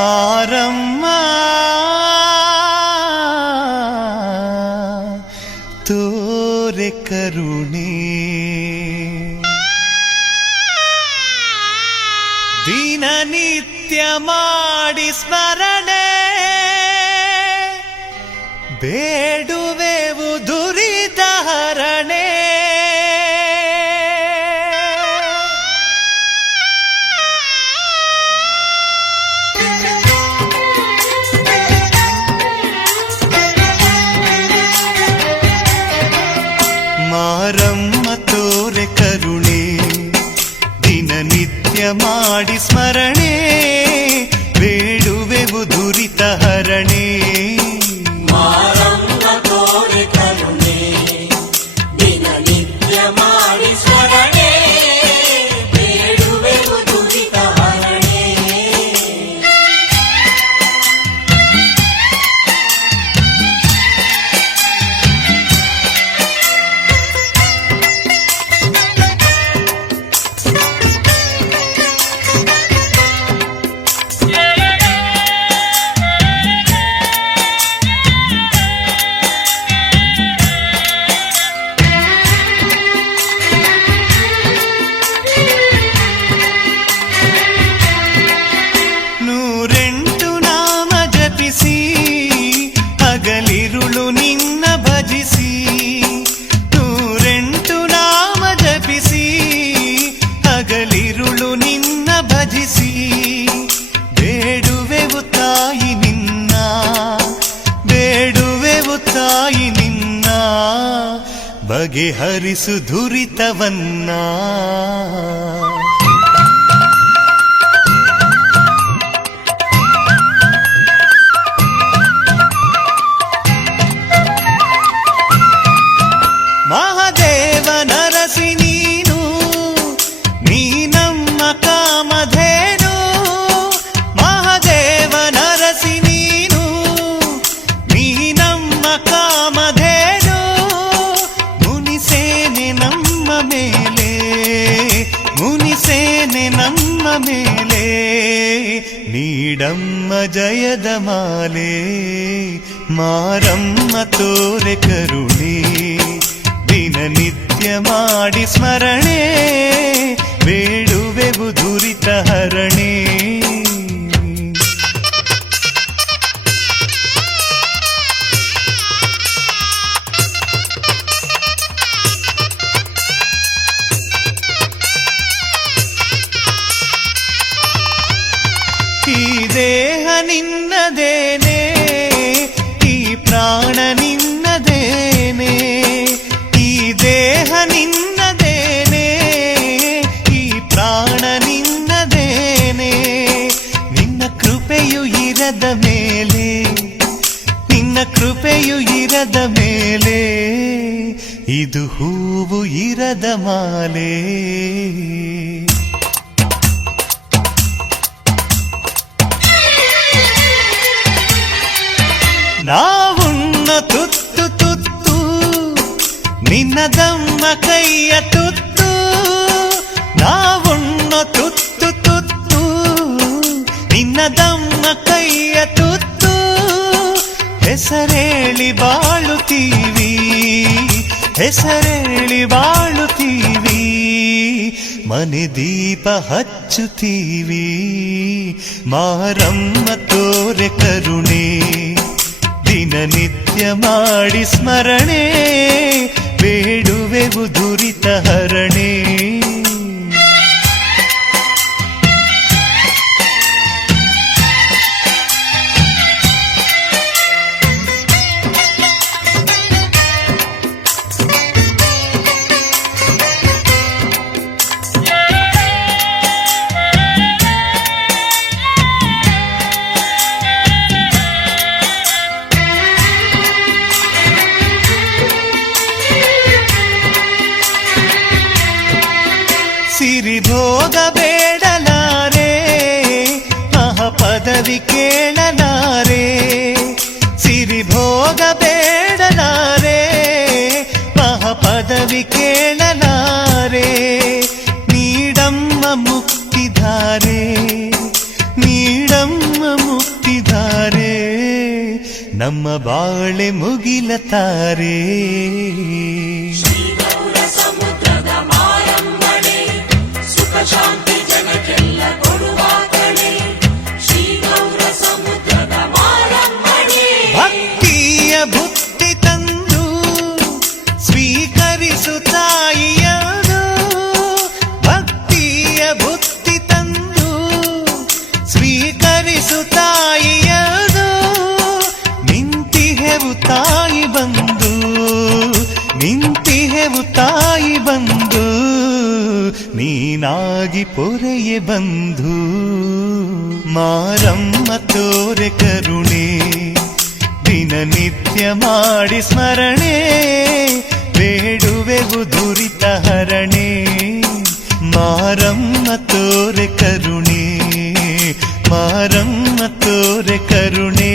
ಮಾರಮ್ಮ ತೋರೆ ಕರುಣೆ ದಿನನಿತ್ಯ ಮಾಡಿ ಸ್ಮರಣೆ ಬೇಡುವೆವು ದುರಿತ ಹರಣೆ ಮಾರಮ್ಮ ತೋರೆ ಕರುಣೆ ದಿನನಿತ್ಯ ಮಾಡಿ ಸ್ಮರಣೆ ಬೇಡುವೆವು ದುರಿತ ಹರಣೆ ಮಾರಮ್ಮ ತೋರೆ ಕರುಣೆ ದಿನನಿತ್ಯ ಮಾಡಿ ಸ್ಮರಣೆ ಬೇಡುವೆವು ದುರಿತ ಹರಣೆ ಹಗಲಿರುಳು ನಿನ್ನ ಭಜಿಸಿ ನೂರೆಂಟು ನಾಮ ಜಪಿಸಿ ಹಗಲಿರುಳು ನಿನ್ನ ಭಜಿಸಿ ಬೇಡುವೆವು ತಾಯಿ ನಿನ್ನ ಬೇಡುವೆವು ತಾಯಿ ನಿನ್ನ ಬಗೆಹರಿಸು ದುರಿತವನ್ನ ಮಹಾದೇವ ನರಸಿ ನೀನು ನೀ ನಮ್ಮ ಕಾಮಧೇನು ಮಹಾದೇವ ನರಸಿ ನೀನು ನೀ ನಮ್ಮ ಕಾಮಧೇನು ಮುನಿಸೇನೆ ನಮ್ಮ ಮೇಲೆ ಮುನಿಸೇನೆ ನಮ್ಮ ಮೇಲೆ ನೀಡಮ್ಮ ಜಯದ ಮಾಲೆ ಮಾರಮ್ಮ ತೋರೆ ಕರುಣೆ ದಿನನಿತ್ಯ ಮಾಡಿ ಸ್ಮರಣೆ ಬೇಡುವೆವು ದುರಿತ ಹರಣೆ ಈ ದೇಹ ನಿನ್ನದೇನೆ ಈ ಪ್ರಾಣ ನಿನ್ನದೇನೆ ದೇಹ ನಿನ್ನದೇನೆ ಈ ಪ್ರಾಣ ನಿನ್ನದೇನೆ ನಿನ್ನ ಕೃಪೆಯು ಇರದ ಮೇಲೆ ನಿನ್ನ ಕೃಪೆಯು ಇರದ ಮೇಲೆ ಇದು ಹೂವು ಇರದ ಮಾಲೆ ನಾವುಣ್ಣ ತುತ್ತು ತುತ್ತು ನಿನ್ನದಮ್ಮ ಕೈಯ ತುತ್ತು ನಾವುಣ್ಣ ತುತ್ತು ತುತ್ತು ನಿನ್ನದಮ್ಮ ಕೈಯ ತುತ್ತು ಹೆಸರೇಳಿ ಬಾಳುತ್ತೀವಿ ಹೆಸರೇಳಿ ಬಾಳುತ್ತೀವಿ ಮನೆ ದೀಪ ಹಚ್ಚುತ್ತೀವಿ ಮಾರಮ್ಮ ತೋರೆ ಕರುಣೆ ದಿನನಿತ್ಯ ಮಾಡಿ ಸ್ಮರಣೆ ಬೇಡುವೆವು ದುರಿತ ಹರಣೆ ಸಿರಿ ಭೋಗ ಬೇಡಲಾರೆ ಮಹಾಪದವಿ ಕೇಳಲಾರೆ ಸಿರಿ ಭೋಗ ಬೇಡಲಾರೆ ಮಹಾಪದವಿ ಕೇಳಲಾರೆ ನೀಡಮ್ಮ ಮುಕ್ತಿಧಾರೆ ನೀಡಮ್ಮ ನಮ್ಮ ಬಾಳೆ ಮುಗಿಲ ತಾರೆ. ಶ್ರೀಗೌರ ಸಮುದ್ರದ ಮಾರಮ್ಮಳೆ ಸುಖ ಶಾಂತಿ ಜನಕ್ಕೆಲ್ಲ ಕೊಡುವ ಕಡೆ. ಶ್ರೀಗೌರ ಸಮುದ್ರದ ಮಾರಮ್ಮಳೆ ಭಕ್ತಿಯ ಬುತ್ತಿ ತಂದು ಸ್ವೀಕರಿಸು ತಾಯಿಯದು. ಭಕ್ತಿಯ ಬುತ್ತಿ ತಂದು ಸ್ವೀಕರಿಸು ತಾಯಿಯದು. ನಿಂತಿಹೆವು ತಾಯಿ ಬಂದು, ನಿಂತಿಹೆವು ತಾಯಿ ಬಂದು, ನೀನಾಗಿ ಪೊರೆಯೆ ಬಂಧು. ಮಾರಮ್ಮ ತೋರೆ ಕರುಣೆ, ದಿನನಿತ್ಯ ಮಾಡಿ ಸ್ಮರಣೆ. ಬೇಡುವೆವು ದುರಿತ ಹರಣೆ, ಮಾರಮ್ಮ ತೋರೆ ಕರುಣೆ, ಮಾರಮ್ಮ ತೋರೆ ಕರುಣೆ.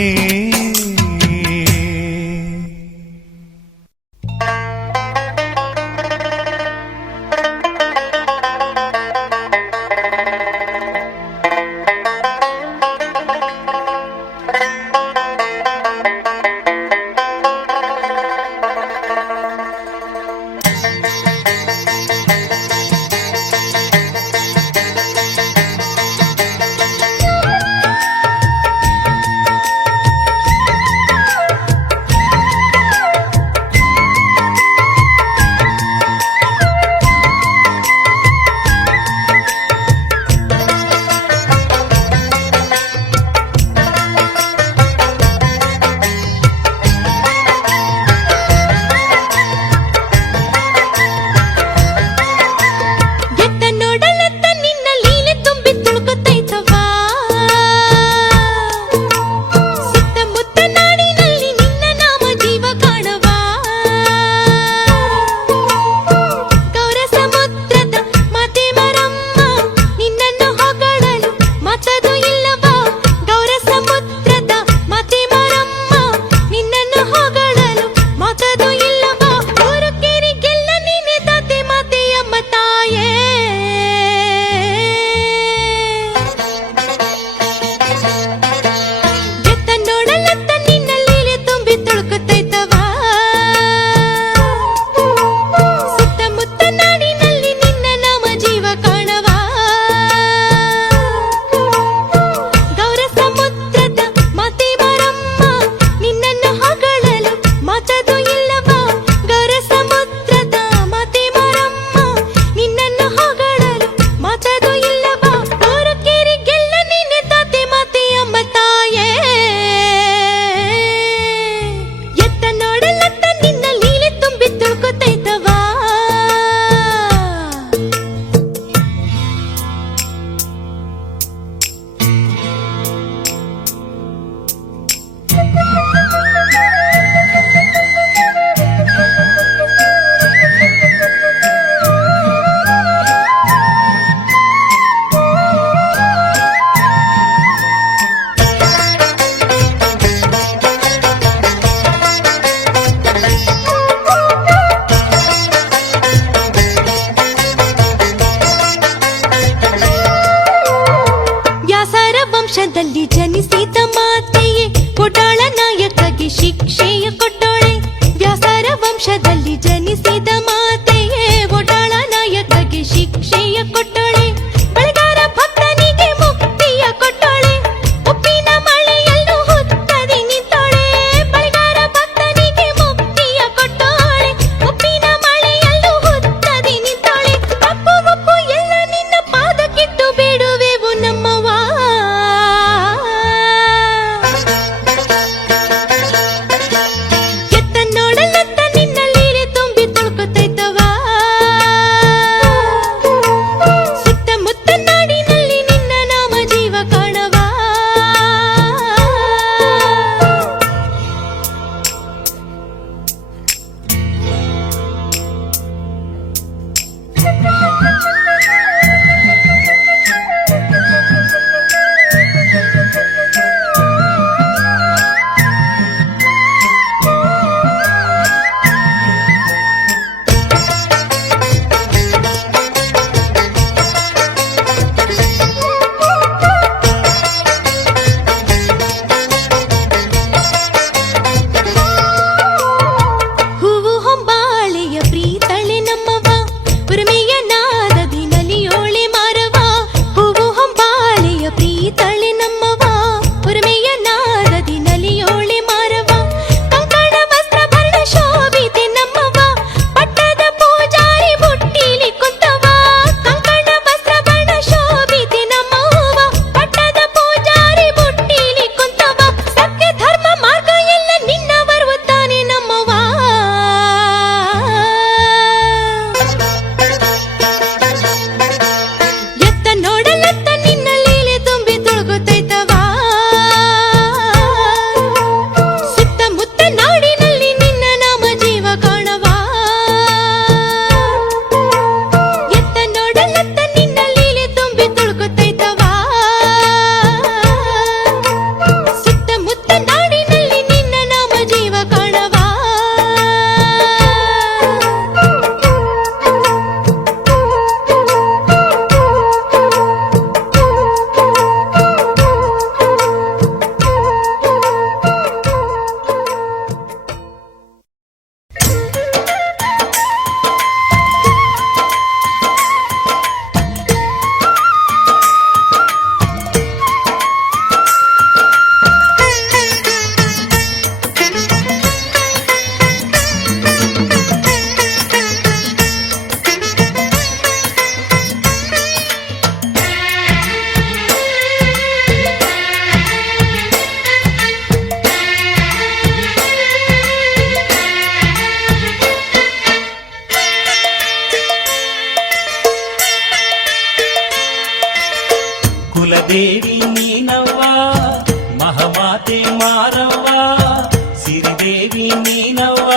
ನೀನವ್ವ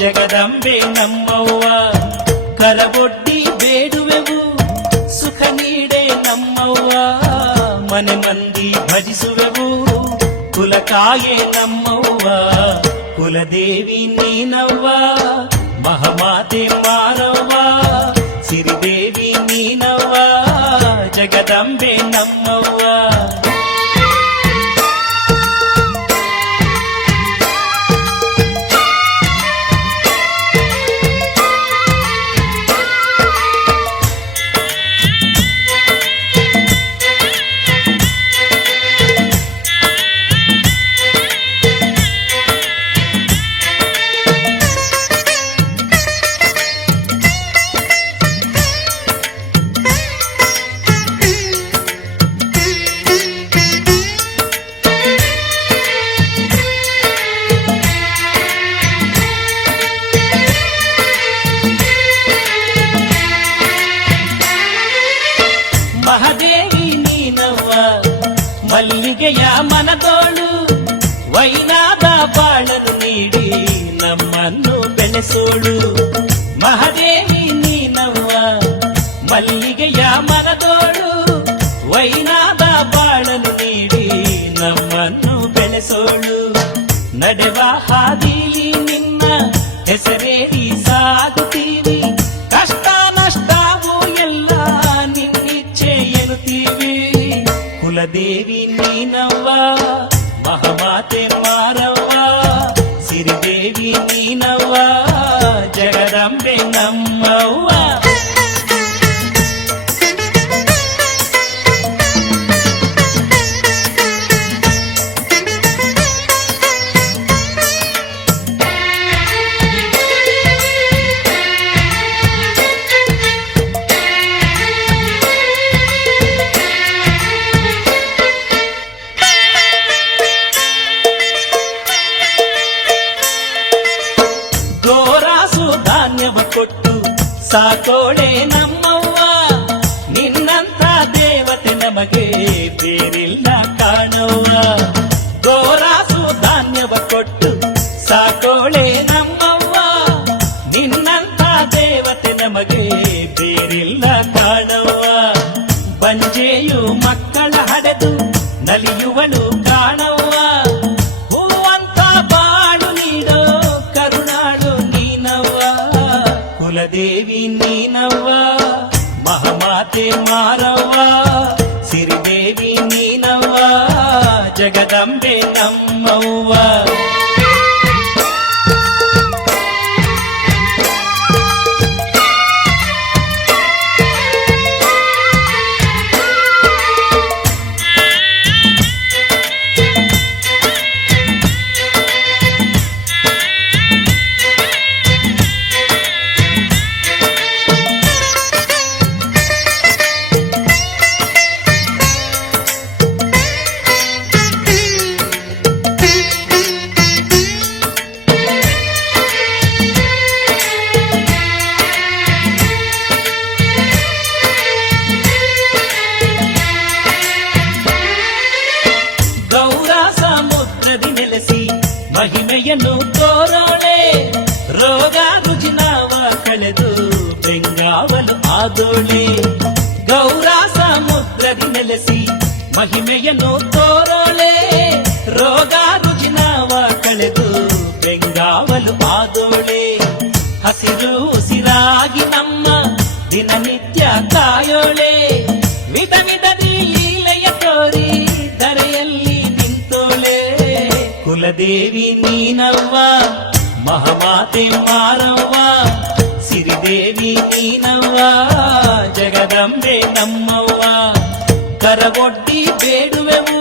ಜಗದಂಬೆ ನಮ್ಮವ್ವ. ಕರಬೊಡ್ಡಿ ಬೇಡುವೆವು ಸುಖ ನೀಡೆ ನಮ್ಮವ್ವ. ಮನೆ ಮಂದಿ ಭಜಿಸುವೆವು ಕುಲಕಾಯೆ ನಮ್ಮವ್ವ. ಕುಲದೇವಿ ನೀನವ್ವ ಮಹಾಮಾತೆ ಮಾರವ್ವ. ಸಿರಿದೇವಿ ನೀನವ್ವ ಜಗದಂಬೆ ನಮ್ಮವ್ವ. ಮಹಾದೇವಿ ನೀನವ್ವ ಮಲ್ಲಿಗೆಯ ಮನದೋಳು. ವೈನಾದ ಬಾಳಲು ನೀಡಿ ನಮ್ಮನ್ನು ಬೆಳೆಸೋಳು. ಮಹಾದೇವಿ ನೀನವ್ವ ಮಲ್ಲಿಗೆಯ ಮನದೋಳು. ವೈನಾದ ಬಾಳಲು ನೀಡಿ ನಮ್ಮನ್ನು ಬೆಳೆಸೋಳು. ನಡೆವ ಹಾದಿಲಿ ನಿನ್ನ ಹೆಸರೇರಿ ಸಾಗುತ್ತೀವಿ. ಕಷ್ಟ ನಷ್ಟವು ಎಲ್ಲ ನಿನ್ನಿಚ್ಛೆ ಎನ್ನುತ್ತೀವಿ. ಕುಲದೇವಿ ನೀನವ್ವ ಮಹಾಮಾತೆ ಮಾರವ್ವ. ಸಿರಿದೇವಿ ನೀನವ್ವ ಜಗದಂಬೆ ನಮ್ಮವ್ವ. ಗೋರಾಸು ಧಾನ್ಯವ ಕೊಟ್ಟು ಸಾಕೋಳೆ ನಮ್ಮವ್ವ. ನಿನ್ನಂತ ದೇವತೆ ನಮಗೆ ಬೇರಿಲ್ಲ ಕಾಣವ್ವ. ಗೋರಾಸು ಧಾನ್ಯವ ಕೊಟ್ಟು ಸಾಕೋಳೆ ನಮ್ಮವ್ವ. ನಿನ್ನಂತ ದೇವತೆ ನಮಗೆ ಬೇರಿಲ್ಲ ಕಾಣವ್ವ. ಬಂಜೆಯು ಮಕ್ಕಳ ಹಡೆದು ನಲಿಯುವಳು ಕಾಣವ್ವ. ಹೂವಂತ ಬಾಳು ನೀಡೋ ಕರುಣಾಳು ನೀನವ್ವ. ಕುಲದೇವಿ ನೀನವ್ವ ಮಹಾಮಾತೆ ಮಾರವ್ವ. ಸಿರಿದೇವಿ ನೀನವ್ವ ಜಗದಂಬೆ ನಮ್ಮವ್ವ. ಮಹಿಮೆಯನ್ನು ತೋರೋಳೆ. ರೋಗ ರುಜಿನವ ಕಳೆದು ಬೆಂಗಾವಲು ಆದೋಳೆ. ಗೌರ ಸಮುದ್ರದಿ ನೆಲೆಸಿ ಮಹಿಮೆಯನ್ನು ತೋರೋಳೆ. ರೋಗ ರುಜಿನವ ಕಳೆದು ಬೆಂಗಾವಲು ಆದೋಳೆ. ಹಸಿರು ಉಸಿರಾಗಿ ನಮ್ಮ ದಿನನಿತ್ಯ ಕಾಯೋಳೆ. ವಿಧ ವಿಧದಿ ಲೀಲೆಯ ತೋರಿ ಧರೆಯಲ್ಲಿ ನಿಂತೋಳೆ. ಕುಲದೇವಿ ನೀನವ್ವ ಮಹಾಮಾತೆ ಮಾರವ್ವ. ಸಿರಿದೇವಿ ನೀನವ್ವ ಜಗದಂಬೆ ನಮ್ಮವ್ವ. ಕರಗೊಡ್ಡಿ ಬೇಡುವೆವು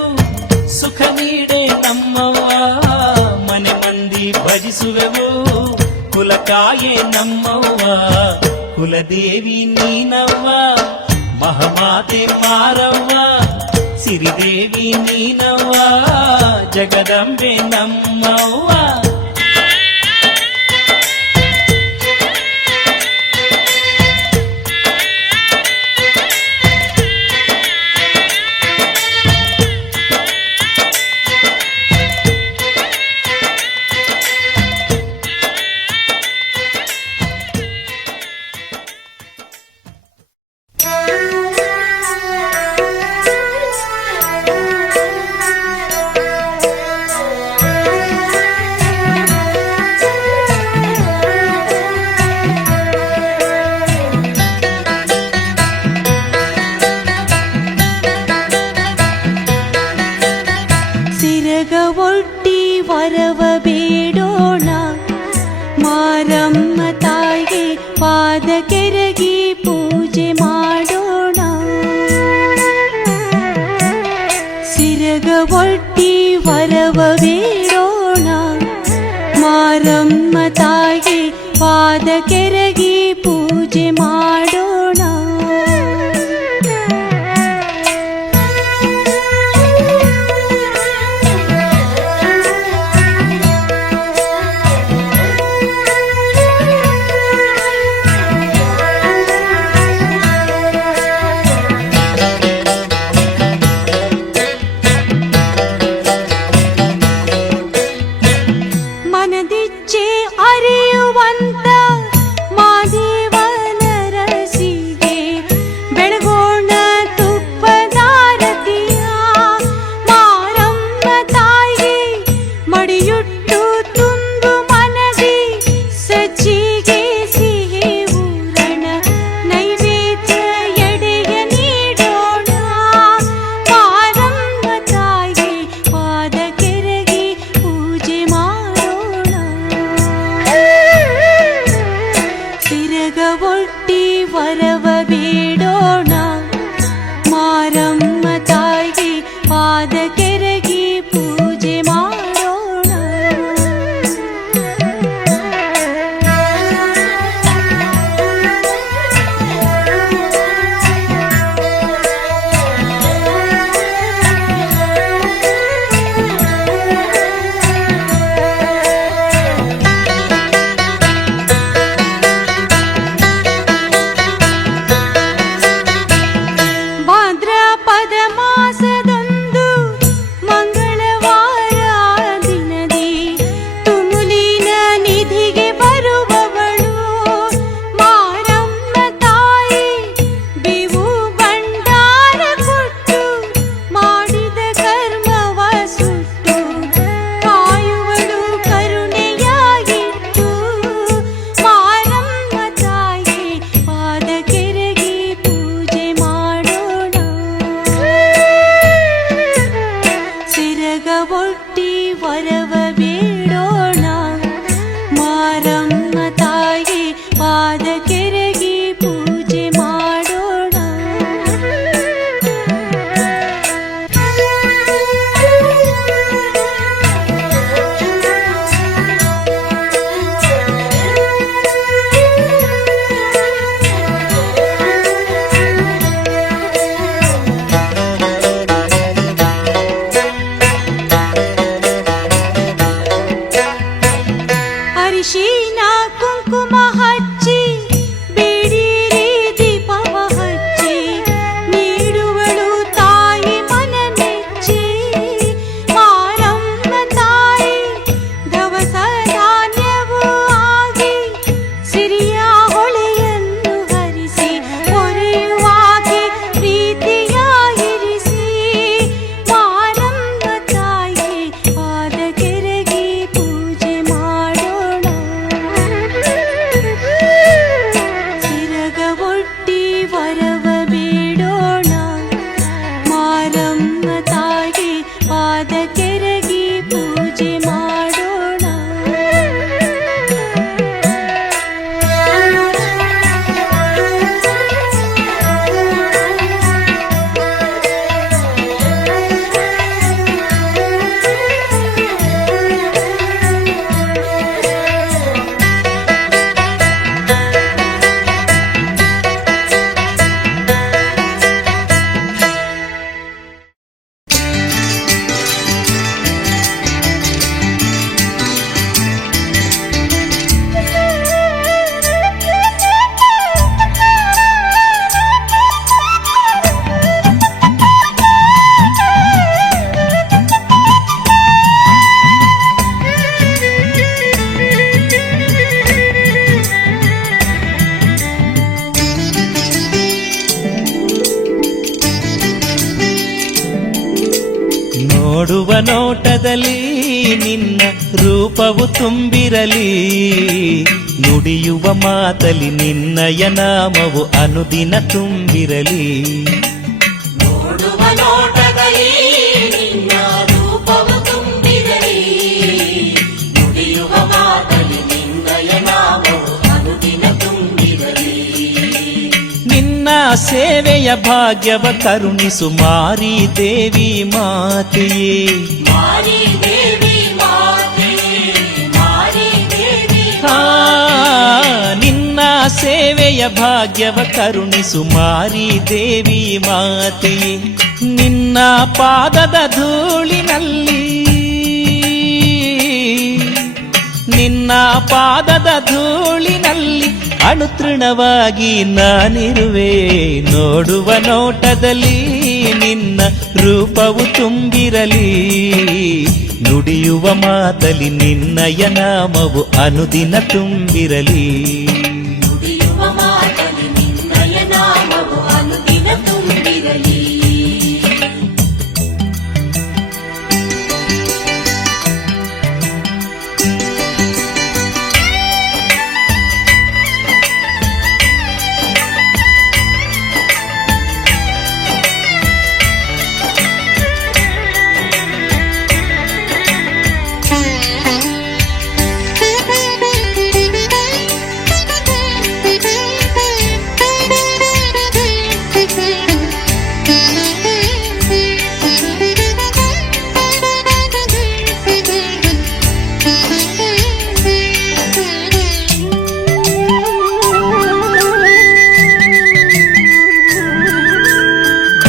ಸುಖ ನೀಡೆ ನಮ್ಮವ್ವ. ಮನೆ ಮಂದಿ ಭಜಿಸುವೆವು ಕುಲಕಾಯೆ ನಮ್ಮವ್ವ. ಕುಲದೇವಿ ನೀನವ್ವ ಮಹಾಮಾತೆ ಮಾರವ್ವ. ಸಿರಿದೇವಿ ನೀನವ್ವ ಜಗದಂಬೆ ನಮ್ಮವ್ವ. ಮಾರಮ್ಮ ತಾಯಿಗೆ ಪಾದ ಕೆರಗಿ ಪೂಜೆ ಮಾಡೋಣ. ಸಿರಗ ಒಡ್ಡಿ ವರವ ಬೇಡೋಣ. ಮಾರಮ್ಮ ತಾಯಿಗೆ ಪಾದ ಕೆರಗಿ ಪೂಜೆ ಮಾಡೋಣ. ಮನದಿಚ್ಛೆ ಅರಿಯುವಂತ ಮಾದೇವನ ರಸಿಗೆ ಬೆಳಗೋಣ ತುಪ್ಪದಾರತಿಯ. ಮಾರಮ್ಮ ತಾಯಿಗೆ ಮಡಿಯುಟ್ಟು ತುಂಬು ಮನದಿ ಸಜ್ಜಿಗೆ ಸಿಹಿ ಊರಣ ನೈವೇದ್ಯ ಎಡೆಯ ನೀಡೋಣ. ಮಾರಮ್ಮ ತಾಯಿಗೆ ಪಾದ ಕೆರಗಿ ಪೂಜೆ ಮಾಡೋಣ. ಸಿರಗ ಒಡ್ಡಿ ವರವ ಬೇಡೋಣ. ಮಾರಮ್ಮ ತಾಯಿಗೆ ಪಾದ ಕೆರಗಿ ಪೂಜೆ ಮಾಡೋಣ. ಭಾದ್ರಪದ ಮಾಸದಂದು ಮಂಗಳವಾರ ದಿನದಿ ತುಮುಲಿನ ನಿಧಿಗೆ ಬರುವವಳು ಮಾರಮ್ಮ ತಾಯಿ. ಬಿವು ಭಂಡಾರ ಕೊಟ್ಟು ಮಾಡಿದ ಕರ್ಮವ ಸುಟ್ಟು ಕಾಯುವಳು ಕರುಣೆಯಾಗಿಟ್ಟು. ಮಾರಮ್ಮ ತಾಯಿಗೆ ಪಾದ ಕೆರಗಿ ಪೂಜೆ ಮಾಡೋಣ. ಸಿರಗ ಒಡ್ಡಿ ವರವ ಬೇಡೋಣ. ಮಾರಮ್ಮ ತಾಯಿಗೆ ಪಾದ ಕೆರಗಿ ಪೂಜೆ ಮಾಡೋಣ. ಅರಿಶಿನ ಕುಂಕುಮ ಹಚ್ಚಿ ಬೇಡಿರಿ ದೀಪವ ಹಚ್ಚಿ ನೀಡುವಳು ತಾಯಿ ಮನ ಮೆಚ್ಚಿ. ಮಾರಮ್ಮ ತಾಯಿ ದವಸ ಧಾನ್ಯವೂ ಆಗಿ ಸಿರಿಯ ಹೊಳೆಯನ್ನು ಹರಿಸಿ ಹೊರೆಯುವಾಗಿ ಪ್ರೀತಿಯ ಇರಿಸಿ. ಮಾರಮ್ಮ ತಾಯಿಗೆ ಪಾದ ಕೆರಗಿ ಪೂಜೆ ಮಾಡೋಣ. ಸಿರಗ ಒಡ್ಡಿ ವರವ ಬೇಡೋಣ. ಮಾರಮ್ಮ ತಾಯಿಗೆ ಪಾದ ಕೆರಗಿ ಪೂಜೆ ಮಾಡೋಣ. ನೋಡುವ ನೋಟದಲ್ಲಿ ನಿನ್ನ ರೂಪವು ತುಂಬಿರಲಿ. ನುಡಿಯುವ ಮಾತಲಿ ನಿನ್ನಯ ನಾಮವು ಅನುದಿನ ತುಂಬಿರಲಿ. ನೋಡುವ ನೋಟದಲ್ಲಿ ನಿನ್ನ ರೂಪವು ತುಂಬಿರಲಿ. ನುಡಿಯುವ ಮಾತಲಿ ನಿನ್ನಯ ನಾಮ ಸೇವೆಯ ಭಾಗ್ಯವ ಕರುಣಿಸು ಮಾರಿ ದೇವಿ ಮಾತೆಯೇ. ಮಾರಿ ದೇವಿ ಮಾತೆಯೇ, ಮಾರಿ ದೇವಿ ನಿನ್ನ ಸೇವೆಯ ಭಾಗ್ಯವ ಕರುಣಿಸು ಮಾರಿ ದೇವಿ ಮಾತೆಯೇ. ನಿನ್ನ ಪಾದದ ಧೂಳಿನಲ್ಲಿ, ನಿನ್ನ ಪಾದದ ಧೂಳಿನಲ್ಲಿ ಅಣುತೃಣವಾಗಿ ನಾನಿರುವೆ. ನೋಡುವ ನೋಟದಲ್ಲಿ ನಿನ್ನ ರೂಪವು ತುಂಬಿರಲಿ, ನುಡಿಯುವ ಮಾತಲಿ ನಿನ್ನಯ ನಾಮವು ಅನುದಿನ ತುಂಬಿರಲಿ. ನುಡಿಯುವ ಮಾತಲಿ ನಿನ್ನಯ ನಾಮವು ಅನುದಿನ ತುಂಬಿರಲಿ.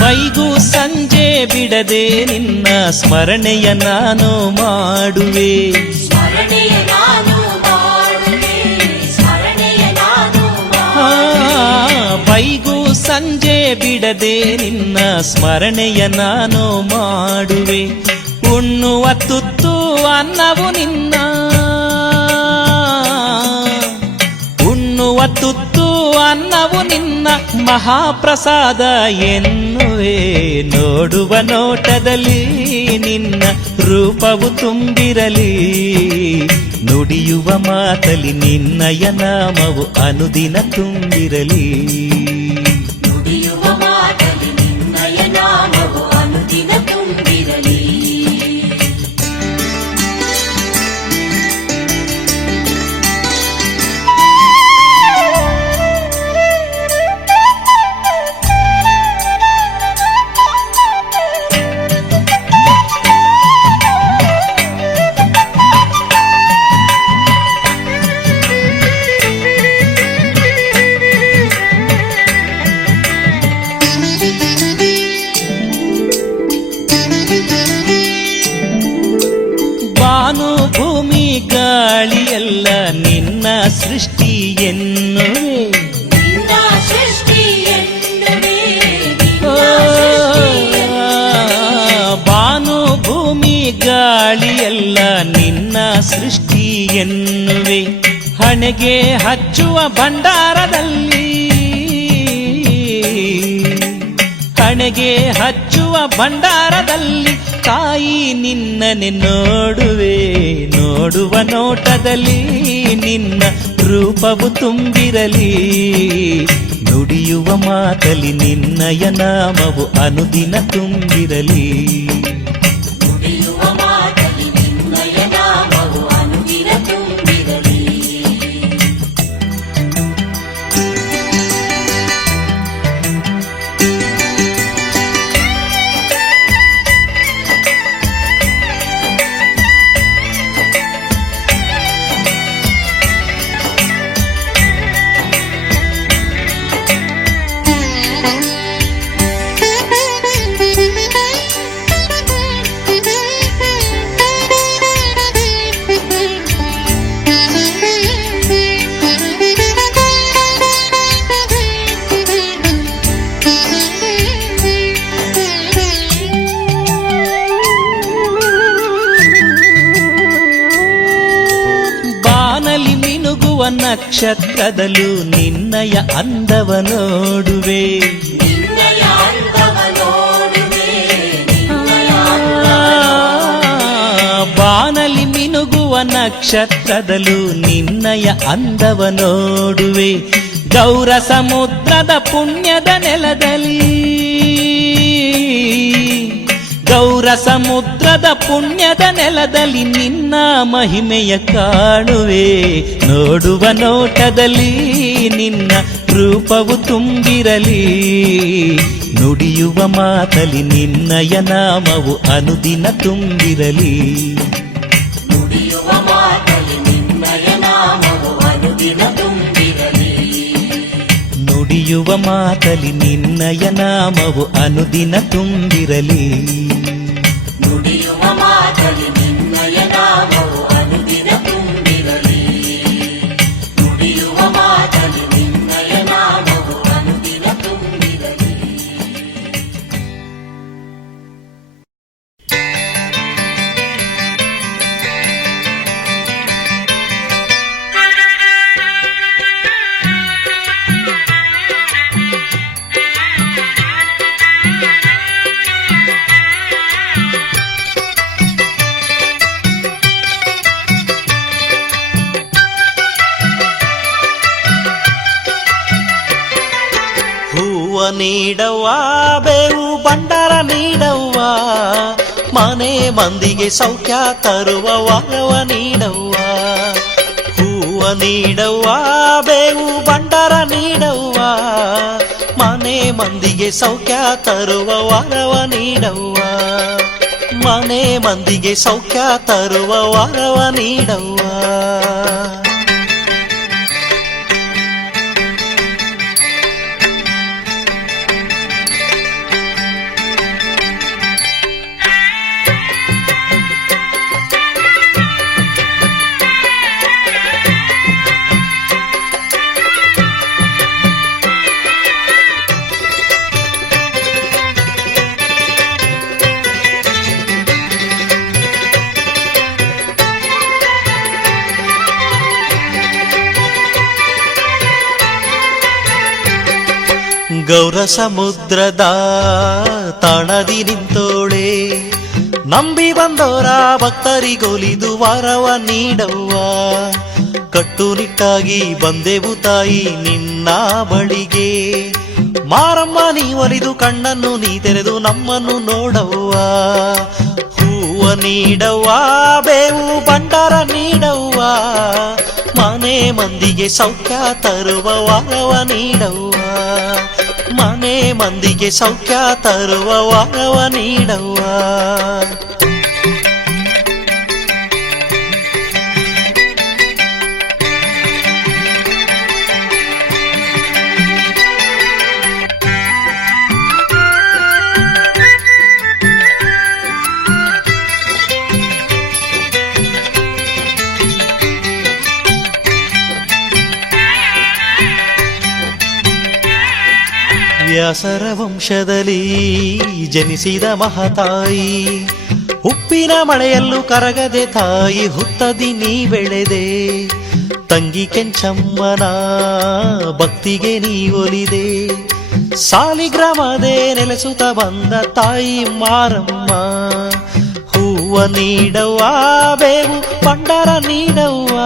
ಮೈಗೂ ಸಂಜೆ ಬಿಡದೆ ನಿನ್ನ ಸ್ಮರಣೆಯ ನಾನು ಮಾಡುವೆ. ಸ್ಮರಣೆಯ ನಾನು ಮಾಡುವೆ, ಸ್ಮರಣೆಯ ನಾನು ಮಾಡುವೆ. ಬೈಗೂ ಸಂಜೆ ಬಿಡದೆ ನಿನ್ನ ಸ್ಮರಣೆಯ ನಾನು ಮಾಡುವೆ. ಉಣ್ಣುವ ತುತ್ತು ಅನ್ನವು ನಿನ್ನ, ಉಣ್ಣುವ ತುತ್ತು ಅನ್ನವು ನಿನ್ನ ಮಹಾಪ್ರಸಾದ ಎನ್ನುವೆ. ನೋಡುವ ನೋಟದಲ್ಲಿ ನಿನ್ನ ರೂಪವು ತುಂಬಿರಲಿ, ನುಡಿಯುವ ಮಾತಲಿ ನಿನ್ನಯ ನಾಮವು ಅನುದಿನ ತುಂಬಿರಲಿ. ನುಡಿಯುವ ಮಾತಲಿ ನಿನ್ನಯ ನಾಮವು ಅನುದಿನ ತುಂಬಿರಲಿ. ಭೂಮಿ ಗಾಳಿಯೆಲ್ಲ ನಿನ್ನ ಸೃಷ್ಟಿ ಎನ್ನುವೆ. ನಿನ್ನ ಸೃಷ್ಟಿ ಎನ್ನುವೆ, ಬಾನು ಭೂಮಿ ಗಾಳಿಯೆಲ್ಲ ನಿನ್ನ ಸೃಷ್ಟಿ ಎನ್ನುವೆ. ಹಣೆಗೆ ಹಚ್ಚುವ ಭಂಡಾರದಲ್ಲಿ, ಹಣೆಗೆ ಹಚ್ಚುವ ಭಂಡಾರದಲ್ಲಿ ತಾಯಿ ನಿನ್ನನೆ ನೋಡುವೆ. ನೋಡುವ ನೋಟದಲ್ಲಿ ನಿನ್ನ ರೂಪವು ತುಂಬಿರಲಿ, ನುಡಿಯುವ ಮಾತಲಿ ನಿನ್ನಯ ನಾಮವು ಅನುದಿನ ತುಂಬಿರಲಿ. ನುಡಿಯುವ ಮಾತಲಿ ನಿನ್ನಯ ನಾಮವು ಅನುದಿನ ತುಂಬಿರಲಿ. ನಕ್ಷತ್ರದಲ್ಲೂ ನಿನ್ನಯ ಅಂದವ ನೋಡುವೆ. ನಿನ್ನಯ ಅಂದವ ನೋಡುವೆ, ಬಾನಲಿ ಮಿನುಗುವ ನಕ್ಷತ್ರದಲ್ಲೂ ನಿನ್ನಯ ಅಂದವ ನೋಡುವೆ. ಗೌರ ಸಮುದ್ರದ ಪುಣ್ಯದ ನೆಲದಲ್ಲಿ, ಗೌರ ಸಮುದ್ರದ ಪುಣ್ಯದ ನೆಲದಲ್ಲಿ ನಿನ್ನ ಮಹಿಮೆಯ ಕಾಣುವೆ. ನೋಡುವ ನೋಟದಲ್ಲಿ ನಿನ್ನ ರೂಪವು ತುಂಬಿರಲಿ ನುಡಿಯುವ ಮಾತಲಿ ನಿನ್ನಯ ನಾಮವು ಅನುದಿನ ತುಂಬಿರಲಿ ನುಡಿಯುವ ಮಾತಲಿ ನಿನ್ನಯ ನಾಮವು ಅನುದಿನ ತುಂಬಿರಲಿ ನುಡಿಯುವ ಮಾತಲಿ ನಿನ್ನಯ ನಾಮವು ಅನುದಿನ ತುಂಬಿರಲಿ ನುಡಿಯುವ ಮಾತಲಿ ನಿನ್ನಯ ನಾಮವು ಅನುದಿನ ತುಂಬಿರಲಿ ನುಡಿಯುವ ಮಾತಲಿ ನಿನ್ನಯ ನಾಮವು ಅನುದಿನ ತುಂಬಿರಲಿ. ಹೂವ ನೀಡವ್ವ ಬೇವು ಬಂಡಾರ ನೀಡವ್ವ ಮನೆ ಮಂದಿಗೆ ಸೌಖ್ಯ ತರುವ ವರವ ನೀಡವ್ವ ಹೂವ ನೀಡವ್ವ ಬೇವು ಬಂಡಾರ ನೀಡವ್ವ ಮನೆ ಮಂದಿಗೆ ಸೌಖ್ಯ ತರುವ ವರವ ನೀಡವ್ವ ಮನೆ ಮಂದಿಗೆ ಸೌಖ್ಯ ತರುವ ವರವ ನೀಡವ್ವ ಗೌರ ಸಮುದ್ರದ ತಾಣದಿ ನಿಂತೋಳೆ ನಂಬಿ ಬಂದೋರ ಭಕ್ತರಿಗೊಲಿದು ವರವ ನೀಡವ್ವ ಕಟ್ಟುನಿಟ್ಟಾಗಿ ಬಂದೆವು ತಾಯಿ ನಿನ್ನ ಬಳಿಗೆ ಮಾರಮ್ಮ ನೀ ಒಲಿದು ಕಣ್ಣನ್ನು ನೀ ತೆರೆದು ನಮ್ಮನ್ನು ನೋಡವ್ವ ಹೂವ ನೀಡವ್ವ ಬೇವು ಬಂಡಾರ ನೀಡವ್ವ ಮನೆ ಮಂದಿಗೆ ಸೌಖ್ಯ ತರುವ ವರವ ನೀಡವ್ವ ಮನೆ ಮಂದಿಗೆ ಸೌಖ್ಯ ತರುವ ವರವ ನೀಡವ್ವ ವ್ಯಾಸರ ವಂಶದಲ್ಲಿ ಜನಿಸಿದ ಮಹತಾಯಿ ಉಪ್ಪಿನ ಮಳೆಯಲ್ಲೂ ಕರಗದೆ ತಾಯಿ ಹುತ್ತದಿ ನೀ ಬೆಳೆದೆ ತಂಗಿ ಕೆಂಚಮ್ಮನ ಭಕ್ತಿಗೆ ನೀ ಒಲಿದೆ ಸಾಲಿಗ್ರಾಮದೇ ನೆಲೆಸುತ್ತ ಬಂದ ತಾಯಿ ಮಾರಮ್ಮ ಹೂವ ನೀಡವ್ವ ಬೇವು ಬಂಡಾರ ನೀಡವ್ವ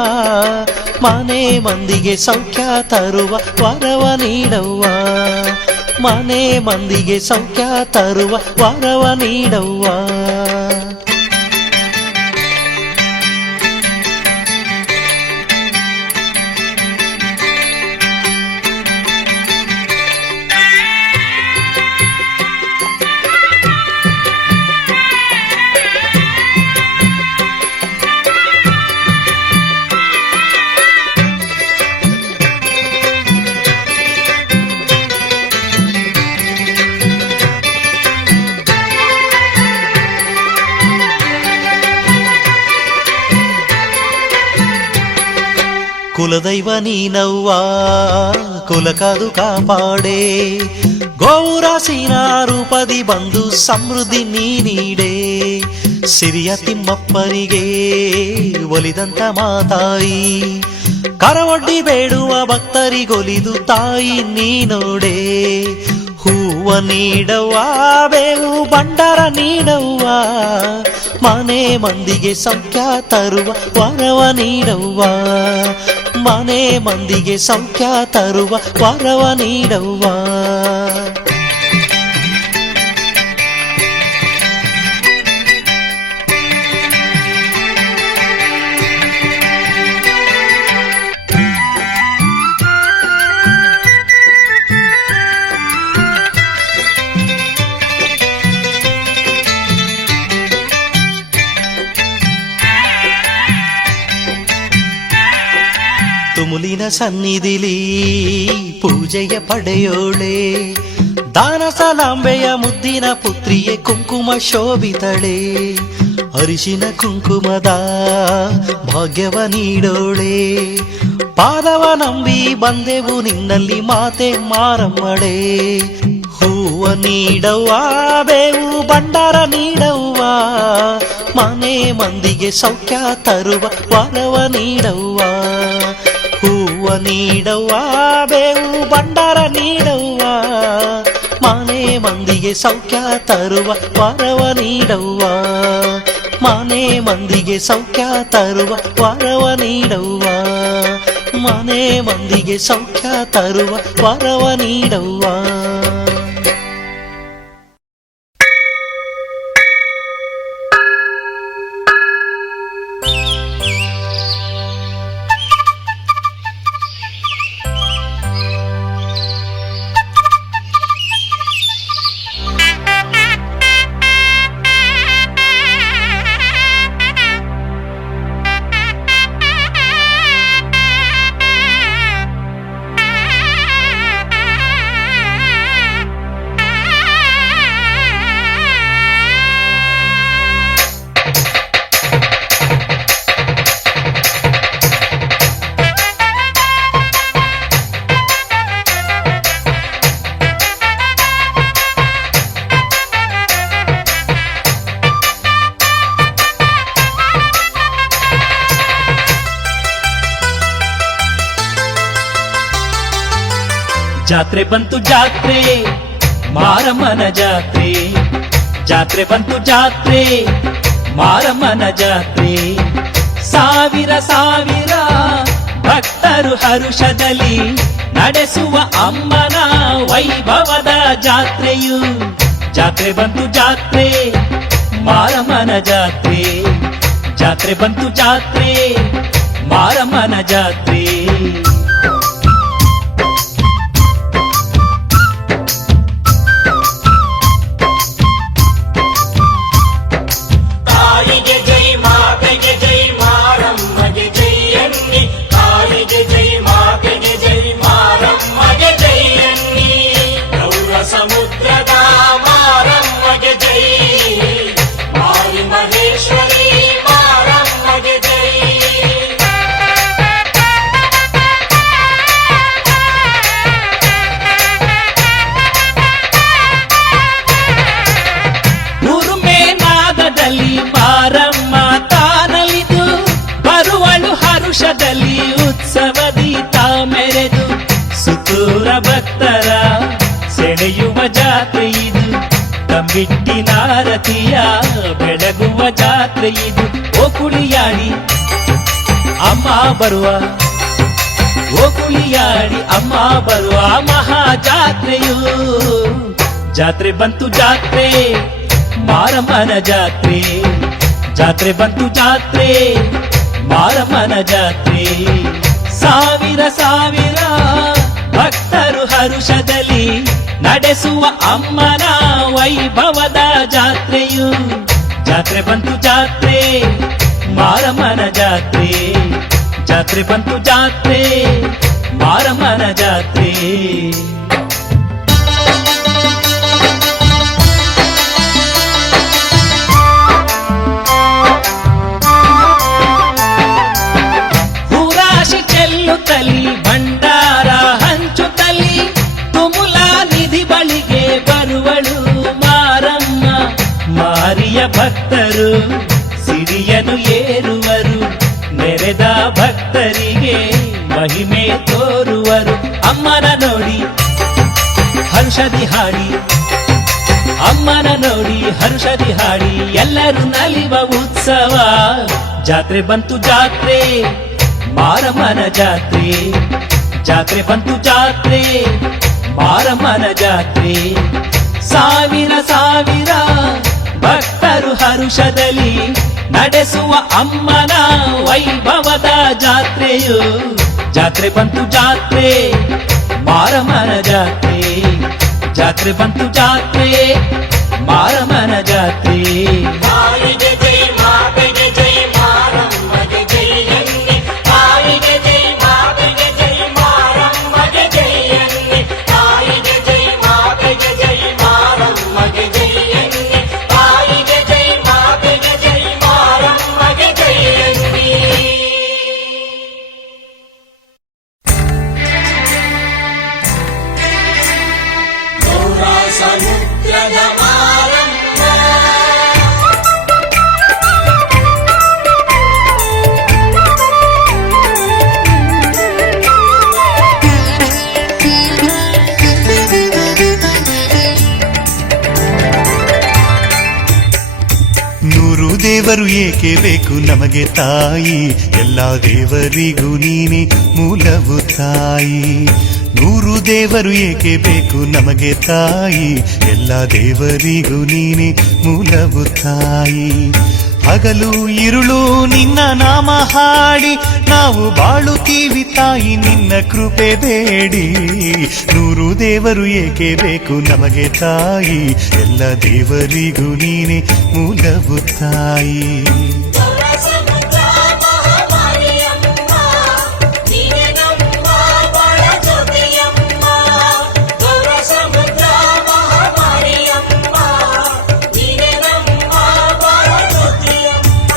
ಮನೆ ಮಂದಿಗೆ ಸೌಖ್ಯ ತರುವ ವರವ ನೀಡವ್ವ ಮನೆ ಮಂದಿಗೆ ಸೌಖ್ಯ ತರುವ ವರವ ನೀಡವ್ವ ಕುಲದೈವ ನೀನವ್ವ ಕುಲಕಾದು ಕಾಪಾಡೆ ಗೌರಾಸಿನ ರೂಪದಿ ಬಂದು ಸಮೃದ್ಧಿ ನೀ ನೀಡೆ ಸಿರಿಯ ತಿಮ್ಮಪ್ಪನಿಗೆ ಒಲಿದಂತ ಮಾತಾಯಿ ಕರವೊಡ್ಡಿ ಬೇಡುವ ಭಕ್ತರಿಗೊಲಿದು ತಾಯಿ ನೀ ನೋಡೆ ಹೂವ ನೀಡವ್ವ ಬೇವು ಬಂಡಾರ ನೀಡವ್ವ ಮನೆ ಮಂದಿಗೆ ಸೌಖ್ಯ ತರುವ ವರವ ನೀಡವ್ವ ಮನೆ ಮಂದಿಗೆ ಸೌಖ್ಯ ತರುವ ವರವ ನೀಡವ್ವ ತುಮುಲಿನ ಸನ್ನಿಧಿಲಿ ಪೂಜೆಯ ಪಡೆಯೋಳೆ ದಾನ ಸಲಾಂಬೆಯ ಮುದ್ದಿನ ಪುತ್ರಿಯೇ ಕುಂಕುಮ ಶೋಭಿತಳೆ ಅರಿಶಿನ ಕುಂಕುಮದ ಭಾಗ್ಯವ ನೀಡೋಳೆ ಪಾದವ ನಂಬಿ ಬಂದೆವು ನಿನ್ನಲ್ಲಿ ಮಾತೆ ಮಾರಮ್ಮಳೆ ಹೂವ ನೀಡವ್ವ ಬೇವು ಭಂಡಾರ ನೀಡವ್ವ ಮನೆ ಮಂದಿಗೆ ಸೌಖ್ಯ ತರುವ ವರವ ನೀಡವ್ವ ಹೂವ ನೀಡವ್ವ ಬೇವು ಭಂಡಾರ ನೀಡವ್ವ ಮನೆ ಮಂದಿಗೆ ಸೌಖ್ಯ ತರುವ ವರವ ನೀಡವ್ವ ಮನೆ ಮಂದಿಗೆ ಸೌಖ್ಯ ತರುವ ವರವ ನೀಡವ್ವ ಮನೆ ಮಂದಿಗೆ ಸೌಖ್ಯ ತರುವ ವರವ ನೀಡವ್ವ ಜಾತ್ರೆ ಬಂತು ಜಾತ್ರೆ ಮಾರಮ್ಮನ ಜಾತ್ರೆ ಜಾತ್ರೆ ಬಂತು ಜಾತ್ರೆ ಮಾರಮ್ಮನ ಜಾತ್ರೆ ಸಾವಿರ ಸಾವಿರ ಭಕ್ತರು ಹರುಷದಲ್ಲಿ ನಡೆಸುವ ಅಮ್ಮನ ವೈಭವದ ಜಾತ್ರೆಯು ಜಾತ್ರೆ ಬಂತು ಜಾತ್ರೆ ಮಾರಮ್ಮನ ಜಾತ್ರೆ ಜಾತ್ರೆ ಬಂತು ಜಾತ್ರೆ ಮಾರಮ್ಮನ ಜಾತ್ರೆ ಉತ್ಸವದಿ ತಾ ಮೆರೆದು ಸುತ್ತೂರ ಭಕ್ತರ ಸೆಳೆಯುವ ಜಾತ್ರೆ ಇದು ತಂಬಿಟ್ಟಿನಾರತಿಯ ಬೆಳಗುವ ಜಾತ್ರೆ ಇದು ಓ ಕುಳಿಯಾಡಿ ಅಮ್ಮ ಬರುವ ಓ ಕುಳಿಯಾಡಿ ಅಮ್ಮ ಬರುವ ಮಹಾ ಜಾತ್ರೆಯು ಜಾತ್ರೆ ಬಂತು ಜಾತ್ರೆ ಮಾರಮ್ಮನ ಜಾತ್ರೆ ಜಾತ್ರೆ ಬಂತು ಜಾತ್ರೆ ಮಾರಮ್ಮನ ಜಾತ್ರೆ ಸಾವಿರ ಸಾವಿರ ಭಕ್ತರು ಹರುಷದಲ್ಲಿ ನಡೆಸುವ ಅಮ್ಮನ ವೈಭವದ ಜಾತ್ರೆಯು ಜಾತ್ರೆ ಬಂತು ಜಾತ್ರೆ ಮಾರಮ್ಮನ ಜಾತ್ರೆ ಜಾತ್ರೆ ಬಂತು ಜಾತ್ರೆ ಮಾರಮ್ಮನ ಜಾತ್ರೆ ಚೆಲ್ಲುತ್ತಲಿ ಭಂಡಾರ ಹಂಚುತ್ತಲಿ ತುಮುಲ ನಿಧಿ ಬಳಿಗೆ ಬರುವಳು ಮಾರಮ್ಮ ಮಾರಿಯ ಭಕ್ತರು ಸಿರಿಯನು ಏರುವರು ನೆರೆದ ಭಕ್ತರಿಗೆ ಮಹಿಮೆ ತೋರುವರು ಅಮ್ಮನ ನೋಡಿ ಹರ್ಷದಿ ಹಾಡಿ ಅಮ್ಮನ ನೋಡಿ ಹರ್ಷದಿ ಹಾಡಿ ಎಲ್ಲರೂ ನಲಿವ ಉತ್ಸವ ಜಾತ್ರೆ ಬಂತು ಜಾತ್ರೆ ಮಾರಮ್ಮನ ಜಾತ್ರೆ ಜಾತ್ರೆ ಬಂತು ಜಾತ್ರೆ ಮಾರಮ್ಮನ ಜಾತ್ರೆ ಸಾವಿರ ಸಾವಿರ ಭಕ್ತರು ಹರುಷದಲ್ಲಿ ನಡೆಸುವ ಅಮ್ಮನ ವೈಭವದ ಜಾತ್ರೆಯು ಜಾತ್ರೆ ಬಂತು ಜಾತ್ರೆ ಮಾರಮ್ಮನ ಜಾತ್ರೆ ಜಾತ್ರೆ ಬಂತು ಜಾತ್ರೆ ಮಾರಮ್ಮನ ಜಾತ್ರೆ ಮಾರಿಗೆ ಜೈ ಮಾತೆಗೆ ಜೈ ಮಾರಮ್ಮಗೆ ಜೈ ಎನ್ನಿ ಮಾರಿಗೆ ಜೈ ಮಾತೆಗೆ ದೇವರು ಏಕೆ ಬೇಕು ನಮಗೆ ತಾಯಿ, ಎಲ್ಲ ದೇವರಿಗೂ ನೀನೆ ಮೂಲವು ತಾಯಿ. 100 ದೇವರು ಏಕೆ ಬೇಕು ನಮಗೆ ತಾಯಿ, ಎಲ್ಲ ದೇವರಿಗೂ ನೀನೆ ಮೂಲವು ತಾಯಿ. ಹಗಲು ಇರುಳು ನಿನ್ನ ನಾಮ ಹಾಡಿ ನಾವು ಬಾಳುತ್ತೀವಿ ತಾಯಿ, ನಿನ್ನ ಕೃಪೆ ಬೇಡಿ. 100 ದೇವರು ಏಕೆ ಬೇಕು ನಮಗೆ ತಾಯಿ, ಎಲ್ಲ ದೇವರಿಗೂ ನೀನೆ ಮೂಲವು ತಾಯಿ. ಸಮುದ್ರ ಮಹಾಮಾರಿಯಮ್ಮ, ನೀನೆ ನಮ್ಮ ಬಾಳ ಜ್ಯೋತಿಯಮ್ಮ. ಗೌರ ಸಮುದ್ರ ಮಹಾಮಾರಿಯಮ್ಮ, ನೀನೆ ನಮ್ಮ ಬಾಳ ಜ್ಯೋತಿಯಮ್ಮ.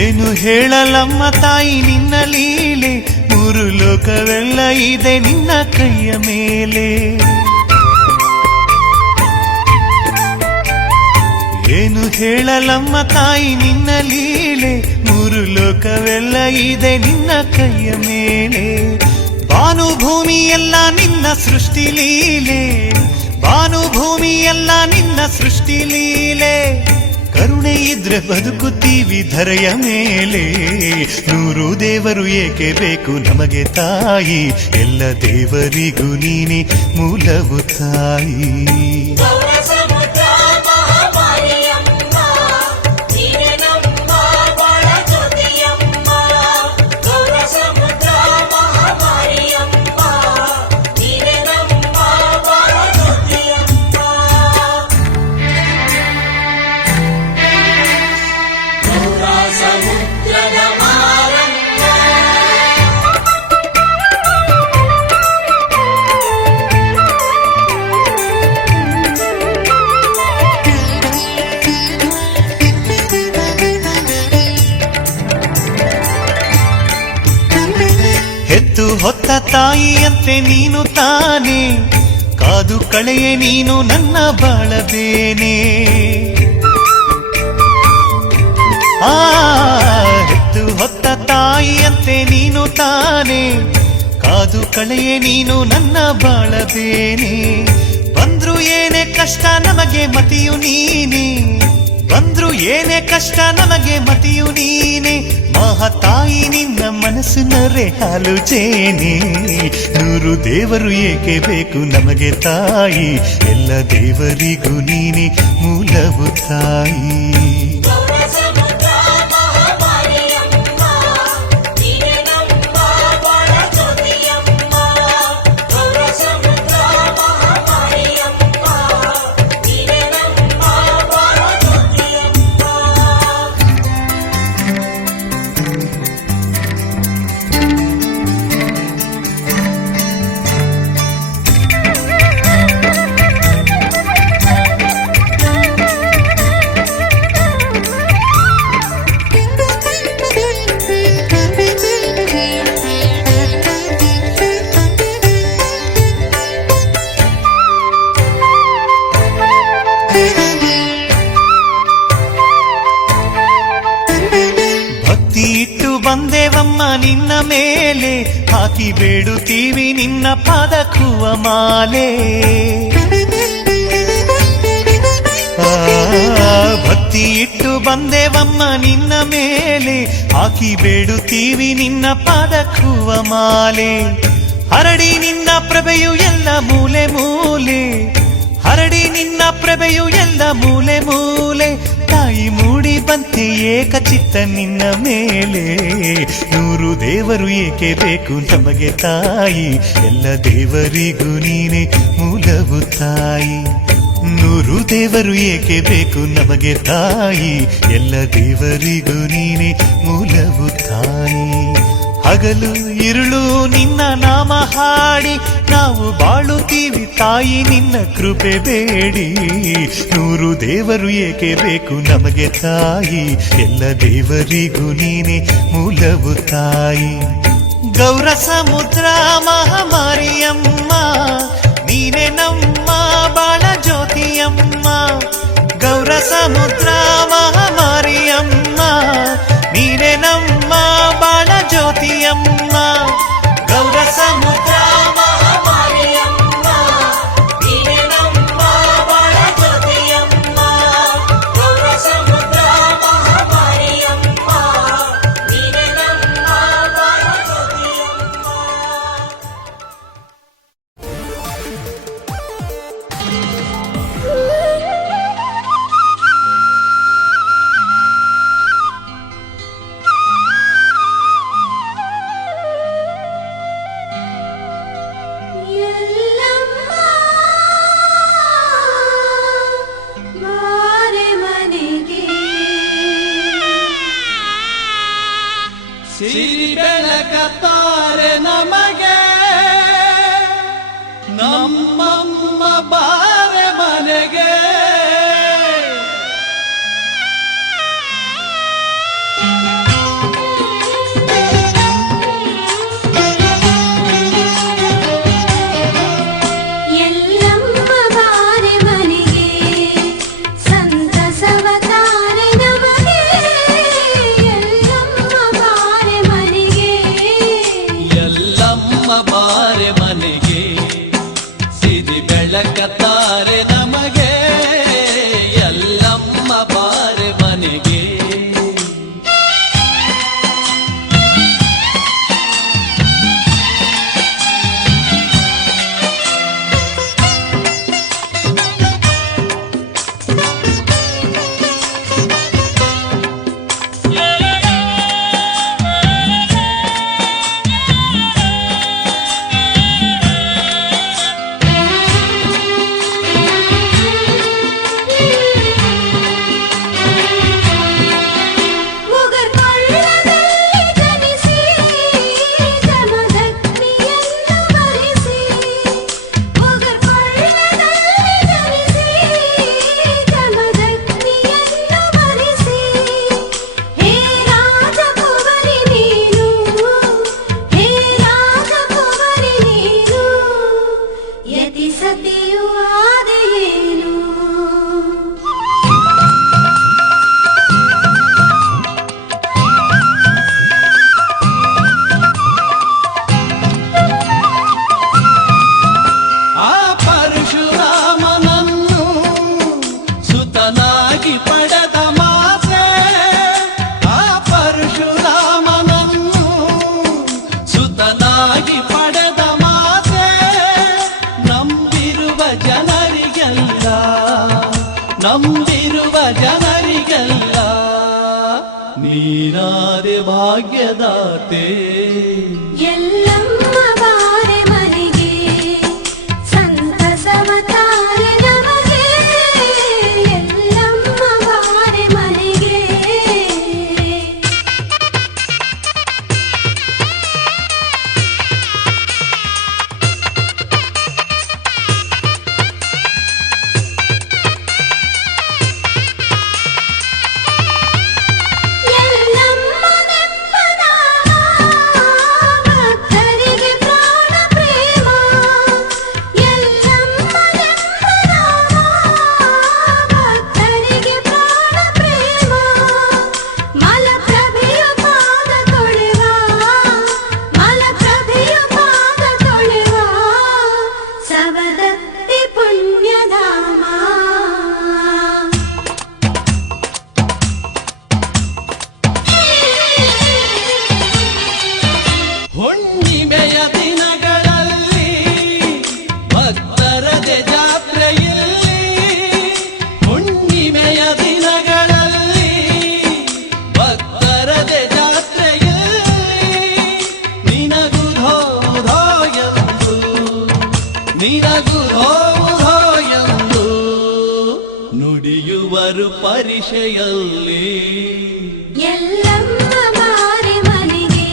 ಏನು ಹೇಳಲಮ್ಮ ತಾಯಿ ನಿನ್ನ ಲೀಲೆ, 3 ಲೋಕವೆಲ್ಲ ಇದೆ ನಿನ್ನ ಕೈಯ ಮೇಲೆ. ಏನು ಹೇಳಲಮ್ಮ ತಾಯಿ ನಿನ್ನ ಲೀಲೆ, 3 ಲೋಕವೆಲ್ಲ ಇದೆ ನಿನ್ನ ಕೈಯ ಮೇಲೆ. ಭಾನುಭೂಮಿ ಎಲ್ಲ ನಿನ್ನ ಸೃಷ್ಟಿ ಲೀಲೆ, ಭಾನುಭೂಮಿ ಎಲ್ಲ ನಿನ್ನ ಸೃಷ್ಟಿ ಲೀಲೆ. ಕರುಣೆ ಇದ್ರೆ ಬದುಕುತ್ತೀವಿ ಧರೆಯ ಮೇಲೆ. 100 ದೇವರು ಏಕೆ ಬೇಕು ನಮಗೆ ತಾಯಿ, ಎಲ್ಲ ದೇವರಿಗೂ ನೀನೆ ಮೂಲವು ತಾಯಿ. ಗೌರ ಸಮುದ್ರ ಮಹಾಮಾರಿಯಮ್ಮ, ನೀನೆ ನಮ್ಮ ಬಾಳ ಜ್ಯೋತಿಯಮ್ಮ. ಗೌರ ಸಮುದ್ರ ಮಹಾಮಾರಿಯಮ್ಮ, ನೀನೆ ನಮ್ಮ ಬಾಳ ಜ್ಯೋತಿಯಮ್ಮ. ಗೌರ ಸಮುದ್ರದ ಮಾರಮ್ಮ, ಹೆತ್ತು ಹೊತ್ತ ತಾಯಿಯಂತೆ ನೀನು ತಾನೇ, ಕಾದು ಕಳೆಯೇ ನೀನು ನನ್ನ ಬಾಳಬೇನೆ. ಹೆತ್ತು ಹೊತ್ತ ತಾಯಿಯಂತೆ ನೀನು ತಾನೇ, ಕಾದು ಕಳೆಯೇ ನೀನು ನನ್ನ ಬಾಳಬೇನೆ. ಬಂದ್ರು ಏನೇ ಕಷ್ಟ ನಮಗೆ ಮತಿಯು ನೀನೆ, ಬಂದ್ರು ಏನೇ ಕಷ್ಟ ನಮಗೆ ಮತಿಯು ನೀನೆ. ಮಹಾತಾಯಿ ನಿನ್ನ ಮನಸ್ಸು ನರೆ ಹಾಲು ಜೇನೆ. 100 ದೇವರು ಏಕೆ ಬೇಕು ನಮಗೆ ತಾಯಿ, ಎಲ್ಲ ದೇವರಿಗೂ ನೀನೆ ಮೂಲವು ತಾಯಿ. ಗೌರ ಸಮುದ್ರ ಮಹಾಮಾರಿಯಮ್ಮ, ನೀನೆ ನಮ್ಮ ಬಾಳ ಜ್ಯೋತಿಯಮ್ಮ. ಗೌರ ಸಮುದ್ರ ಮಹಾಮಾರಿಯಮ್ಮ, ನೀನೆ ನಮ್ಮ ಬಾಳ ಜ್ಯೋತಿಯಮ್ಮ. ಭಕ್ತಿ ಇಟ್ಟು ಬಂದೇವಮ್ಮ ನಿನ್ನ ಮೇಲೆ, ಹಾಕಿ ಬೇಡುತ್ತೀವಿ ನಿನ್ನ ಪಾದಕ್ಕುವ ಮಾಲೆ. ಭಕ್ತಿ ಇಟ್ಟು ಬಂದೇವಮ್ಮ ನಿನ್ನ ಮೇಲೆ, ಹಾಕಿ ಬೇಡುತ್ತೀವಿ ನಿನ್ನ ಪಾದಕ್ಕುವ ಮಾಲೆ. ಹರಡಿ ನಿನ್ನ ಪ್ರಭೆಯು ಎಲ್ಲ ಮೂಲೆ ಮೂಲೆ, ಹರಡಿ ನಿನ್ನ ಪ್ರಭೆಯು ಎಲ್ಲ ಮೂಲೆ ಮೂಲೆ. ತಾಯಿ ಮೂಡಿ ಬಂತೆ ಏಕಚಿತ್ತ ನಿನ್ನ ಮೇಲೆ. 100 ದೇವರು ಏಕೆ ಬೇಕು ನಮಗೆ ತಾಯಿ, ಎಲ್ಲ ದೇವರಿಗೂ ನೀನೆ ಮೂಲವು ತಾಯಿ. 100 ದೇವರು ಏಕೆ ಬೇಕು ನಮಗೆ ತಾಯಿ, ಎಲ್ಲ ದೇವರಿಗೂ ನೀನೆ ಮೂಲವು ತಾಯಿ. ಹಗಲು ഇരുಳು ನಿನ್ನ ನಾಮ ಹಾಡಿ ನಾವು ಬಾಳುತ್ತೀವಿ ತಾಯಿ ನಿನ್ನ ಕೃಪೆ ಬೇಡಿ. 100 ದೇವರು ಏಕೆ ಬೇಕು ನಮಗೆ ತಾಯಿ, ಎಲ್ಲ ದೇವರಿಗೂ ನೀನೆ ಮೂಲವು ತಾಯಿ. ಗೌರ ಸಮುದ್ರ ಮಹಾಮಾರಿಯಮ್ಮ ನೀನೆ ನಮ್ಮ ಬಾಳ ಜ್ಯೋತಿಯಮ್ಮ. ಗೌರ ಸಮುದ್ರ ಮಹಾಮಾರಿಯಮ್ಮ ನೀನೆ ನಮ್ಮ ಬಾಳ ಜ್ಯೋತಿಯಮ್ಮ. ಗೌರ ಸಮುದ್ರ ಮಹಾಮಾರಿಯಮ್ಮ ನೀನೆ ನಮ್ಮ ಬಾಳ ಜ್ಯೋತಿಯಮ್ಮ. ಗೌರ ಸಮುದ್ರ ಮಹಾಮಾರಿಯಮ್ಮ ನೀನೆ ನಮ್ಮ ಬಾಳ ಜ್ಯೋತಿಯಮ್ಮ. ಎಲ್ಲಮ್ಮ ಬಾರೆ ಮನೆಗೆ ಸಿರಿ ಬೆಳಕತ್ತಾರೆ ನಮಗೆ, ನಮ್ಮಮ್ಮ ಬಾರೆ ಮನೆಗೆ. ಎಲ್ಲಮ್ಮ ಬಾರೆ ಮನೆಗೆ ಸಂತಸವ ತಾರೆ ನಮಗೆ. ಎಲ್ಲಮ್ಮ ಬಾರೆ ಮನೆಗೆ ಎಲ್ಲಮ್ಮ ಬಾರೆ ಮನೆಗೆ, ಸಿರಿ ಬೆಳಕತ್ತಾರೆ ನಮಗೆ. ಎಲ್ಲಮ್ಮ ಬಾರೆ ಮನೆಗೆ. ಉಗರ್ ಕೊಳ್ಳದಲ್ಲಿ ಜನಿಸಿ ಜಮದಗ್ನಿಯನ್ನು ಬರಿಸಿ. ಉಗರ್ ಕೊಳ್ಳದಲ್ಲಿ ಜನಿಸಿ ಜಮದಗ್ನಿಯನ್ನು ಬರಿಸಿ. ಹೇ ರಾಜಕುವರಿ ನೀನು, ಹೇ ರಾಜಕುವರಿ ನೀನು, ಯತಿ ಸತಿಯೂ ಆದೆಯೇನು. ಆ ಪರಶುರಾಮನನ್ನು ಸುತನಾಗಿ ಪಡೆದ ಮಾತೆ, ಆ ಪರಶುರಾಮನನ್ನು ಸುತನಾಗಿ ಪಡೆದ ಮಾತೆ. ನಂಬಿರುವ ಜನರಿಗೆಲ್ಲ, ನಂಬಿರುವ ಜನರಿಗೆಲ್ಲ ನೀನಾದೆ ಭಾಗ್ಯದಾತೆ. ಎಲ್ಲಮ್ಮ ಬಾರೆ ಮನೆಗೆ ಸಂತಸವ ತಾರೆ ನಮಗೆ. ಎಲ್ಲಮ್ಮ ಬಾರೆ ಮನೆಗೆ ಎಲ್ಲಮ್ಮ ನೆಮ್ಮದ ಭಕ್ತರಿಗೆ ಪ್ರಾಣ ಪ್ರೇಮ. ಎಲ್ಲಮ್ಮ ನೆಮ್ಮದ ಭಕ್ತರಿಗೆ ಪ್ರಾಣ ಪ್ರೇಮ. ಮಲಪ್ರಭೆಯ ಪಾದ ತೊಳೆವ, ಮಲಪ್ರಭೆಯ ಪಾದ ತೊಳೆವ ಸವದತ್ತಿ ಪುಣ್ಯಧಾಮ. ಹುಣ್ಣಿಮೆಯ ದಿನಗಳಲ್ಲಿ ಭಕ್ತರದೆ ಜಾತ್ರೆಯಲ್ಲಿ, ಹುಣ್ಣಿಮೆಯ ದಿನಗಳಲ್ಲಿ ಭಕ್ತರದೆ ಜಾತ್ರೆಯಲ್ಲಿ. ನಿನಗುಧೋ ಧೋ ಎಂದು, ನಿನಗುಧೋ ಧೋ ಎಂದು ನುಡಿಯುವರು ಪರಿಷೆಯಲ್ಲಿ. ಎಲ್ಲಮ್ಮ ಬಾರೆ ಮನೆಗೆ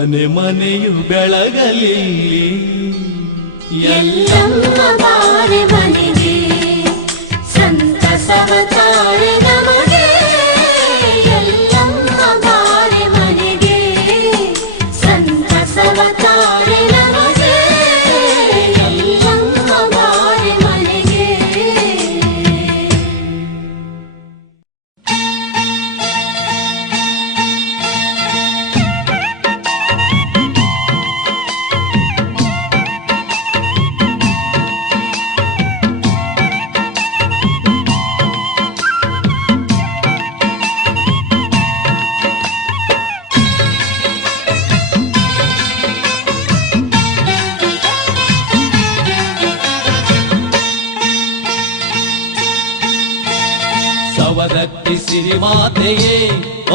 ಮನೆ ಮನೆಯು ಬೆಳಗಲಿ ಎಲ್ಲಮ್ಮ ಬಾರೆ ಮನೆಗೆ ಸಂತಸವ ತಾರೆ ನಮಗೆ ಎಲ್ಲಮ್ಮ ಬಾರೆ ಮನೆಗೆ ಸಂತಸವ ತಾರೆ ನಮಗೆ ಎಲ್ಲಮ್ಮ ಬಾರೆ ಮನೆಗೆ ಸವದತ್ತಿ ಸಿರಿಮಾತೆಯೇ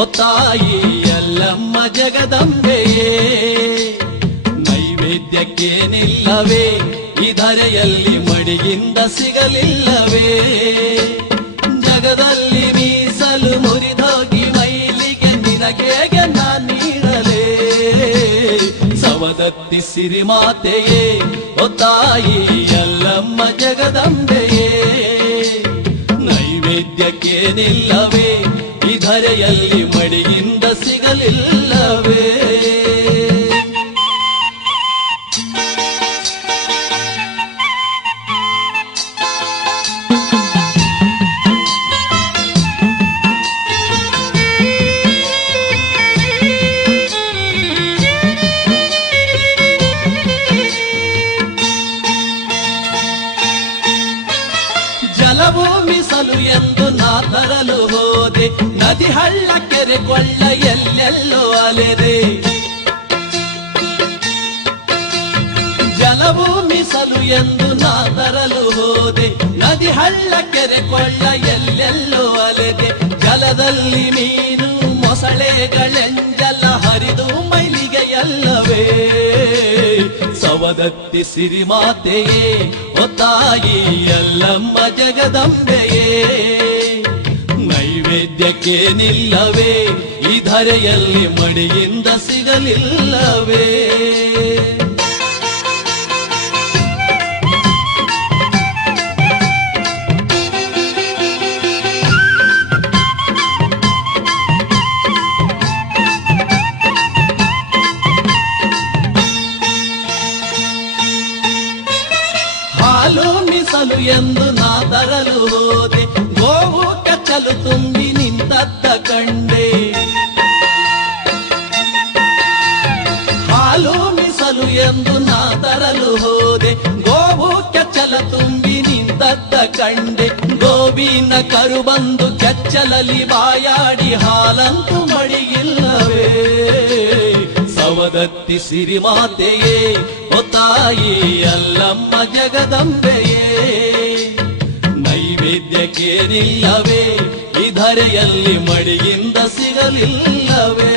ಒತ್ತಾಯಿ ಎಲ್ಲಮ್ಮ ಜಗದಂಬೆಯೇ ನೈವೇದ್ಯಕ್ಕೆ ನಿಲ್ಲವೇ ಧರೆಯಲ್ಲಿ ಮಡಿಯಿಂದ ಸಿಗಲಿಲ್ಲವೇ ಜಗದಲ್ಲಿ ಮೀಸಲು ಮುರಿದೋಗಿ ಮೈಲಿಗೆ ನಿನಗೆ ನೀಡಲೇ ಸವದತ್ತಿ ಸಿರಿಮಾತೆಯೇ ಒತ್ತಾಯಿ ಎಲ್ಲಮ್ಮ ಜಗದಂಬೆಯೇ ನೈವೇದ್ಯಕ್ಕೆ ನಿಲ್ಲವೇ ಧರೆಯಲ್ಲಿ ಮಡಿಯಿಂದ ಸಿಗಲಿಲ್ಲವೇ ಜಲಭೂಮಿಸಲು ಎಂದು ನಾ ತರಲು ಹೋದೆ ನದಿ ಹಳ್ಳ ಕೆರೆ ಕೊಳ್ಳ ಎಲ್ಲೆಲ್ಲೋ ಅಲೆದೆ ಜಲಭೂಮಿಸಲು ಎಂದು ನಾ ತರಲು ಹೋದೆ ನದಿ ಹಳ್ಳ ಕೆರೆ ಕೊಳ್ಳ ಎಲ್ಲೆಲ್ಲೋ ಅಲೆದೆ ಜಲದಲ್ಲಿ ಮೀನು ಮೊಸಳೆಗಳೆಂಜಲ ಹರಿದು ಮೈಲಿಗೆ ಎಲ್ಲವೇ ಸವದತ್ತಿ ಸಿರಿಮಾತೆಯೇ ಒತ್ತಾಯಿ ಎಲ್ಲಮ್ಮ ಜಗದಂಬೆಯೇ ನೈವೇದ್ಯಕ್ಕೆ ನಿಲ್ಲವೇ ಧರೆಯಲ್ಲಿ ಮಡಿಯಿಂದ ಸಿಗಲಿಲ್ಲವೇ ಹಾಲು ಮೀಸಲು ಎಂದು ನಾ ತರಲು ಹೋದೆ ಗೋವು ಕಚ್ಚಲು ತುಂಬಿ ನಿಂತದ್ದ ಕಂಡೆ ಹಾಲು ಮೀಸಲು ಎಂದು ನಾ ತರಲು ಹೋದೆ ಗೋವು ಕೆಚ್ಚಲ ತುಂಬಿ ನಿಂತದ್ದ ಕಂಡೆ ಗೋವಿನ ಕರು ಬಂದು ಕೆಚ್ಚಲಲ್ಲಿ ಬಾಯಾಡಿ ಹಾಲಂತೂ ಮಡಿಯಿಲ್ಲವೇ ಸವದತ್ತಿ ಸಿರಿಮಾತೆಯೇ ಒತ್ತಾಯಿ ಎಲ್ಲಮ್ಮ ಜಗದಂಬೆಯೇ ನೈವೇದ್ಯಕ್ಕೆ ನಿಲ್ಲವೇ ಧರೆಯಲ್ಲಿ ಮಡಿಯಿಂದ ಸಿಗಲಿಲ್ಲವೇ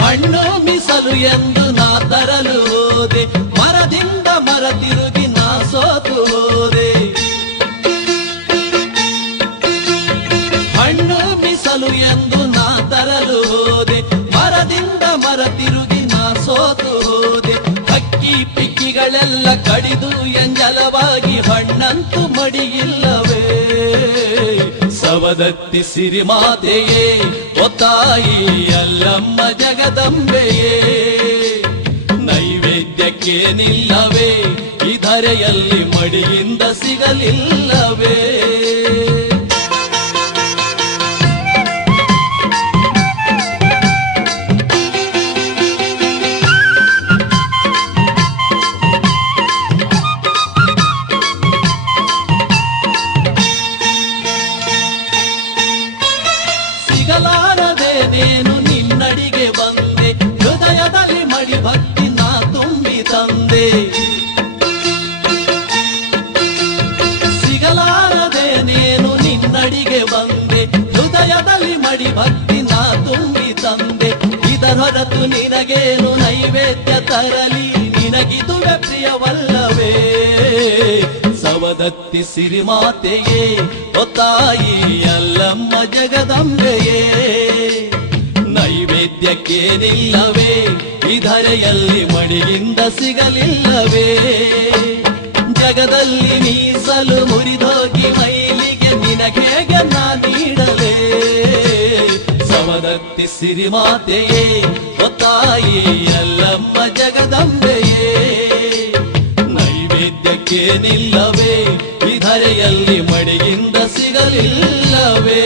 ಹಣ್ಣು ಮೀಸಲು ಎಂದು ನಾ ತರಲು ಹೋದೆ ಮರದಿಂದ ಮರ ತಿರುಗಿ ನಾ ಸೋತು ಹೋದೆ ಹಣ್ಣು ಮೀಸಲು ಎಂದು ನಾ ತರಲು ಹೋದೆ ಮರದಿಂದ ಮರ ತಿರುಗಿ ನಾ ಸೋತು ಹೋದೆ ಹಕ್ಕಿ ಪಿಕ್ಕಿಗಳೆಲ್ಲ ಕಡಿದು ಎಂಜಲವಾಗಿ ಹಣ್ಣಂತೂ ಮಡಿಯಿಲ್ಲವೇ ಸವದತ್ತಿ ಸಿರಿಮಾತೆಯೇ ಒತ್ತಾಯಿ ಎಲ್ಲಮ್ಮ ಜಗದಂಬೆಯೇ ನೈವೇದ್ಯಕ್ಕೆ ನಿಲ್ಲವೇ ಧರೆಯಲ್ಲಿ ಮಡಿಯಿಂದ ಸಿಗಲಿಲ್ಲವೇ ಸಿಗಲಾರದೆ ನೇನು ನಿನ್ನಡಿಗೆ ಬಂದೆ ಹೃದಯದಲ್ಲಿ ಮಡಿ ಭಕ್ತಿ ನಾ ತುಂಬಿ ತಂದೆ ಸಿಗಲಾರದೆ ನೇನು ಹೊರತು ನಿನಗೇನು ನೈವೇದ್ಯ ತರಲಿ, ನಿನಗಿದುವೆ ಪ್ರಿಯವಲ್ಲವೇ ಸವದತ್ತಿ ಸಿರಿಮಾತೆಯೇ ಓ ತಾಯಿ ಅಲ್ಲಮ್ಮ ಜಗದಂಬೆಯೇ. ನೈವೇದ್ಯಕ್ಕೇನಿಲ್ಲವೇ ಈ ಧರೆಯಲ್ಲಿ ಮಡಿಯಿಂದ ಸಿಗಲಿಲ್ಲವೇ, ಜಗದಲ್ಲಿ ಮೀಸಲು ಮುರಿದೋಗಿ ಮೈಲಿಗೆ ನಿನಗೇಗೆ ನಾ ನೀಡಲೇ ಸವದತ್ತಿ ಸಿರಿಮಾತೆಯೇ ಓ ತಾಯಿ ಅಲ್ಲಮ್ಮ ಜಗದಂಬೆಯೇ. ನೈವೇದ್ಯಕ್ಕೇನಿಲ್ಲವೇ ಈ ಧರೆಯಲ್ಲಿ ಮಡಿಯಿಂದ ಸಿಗಲಿಲ್ಲವೇ.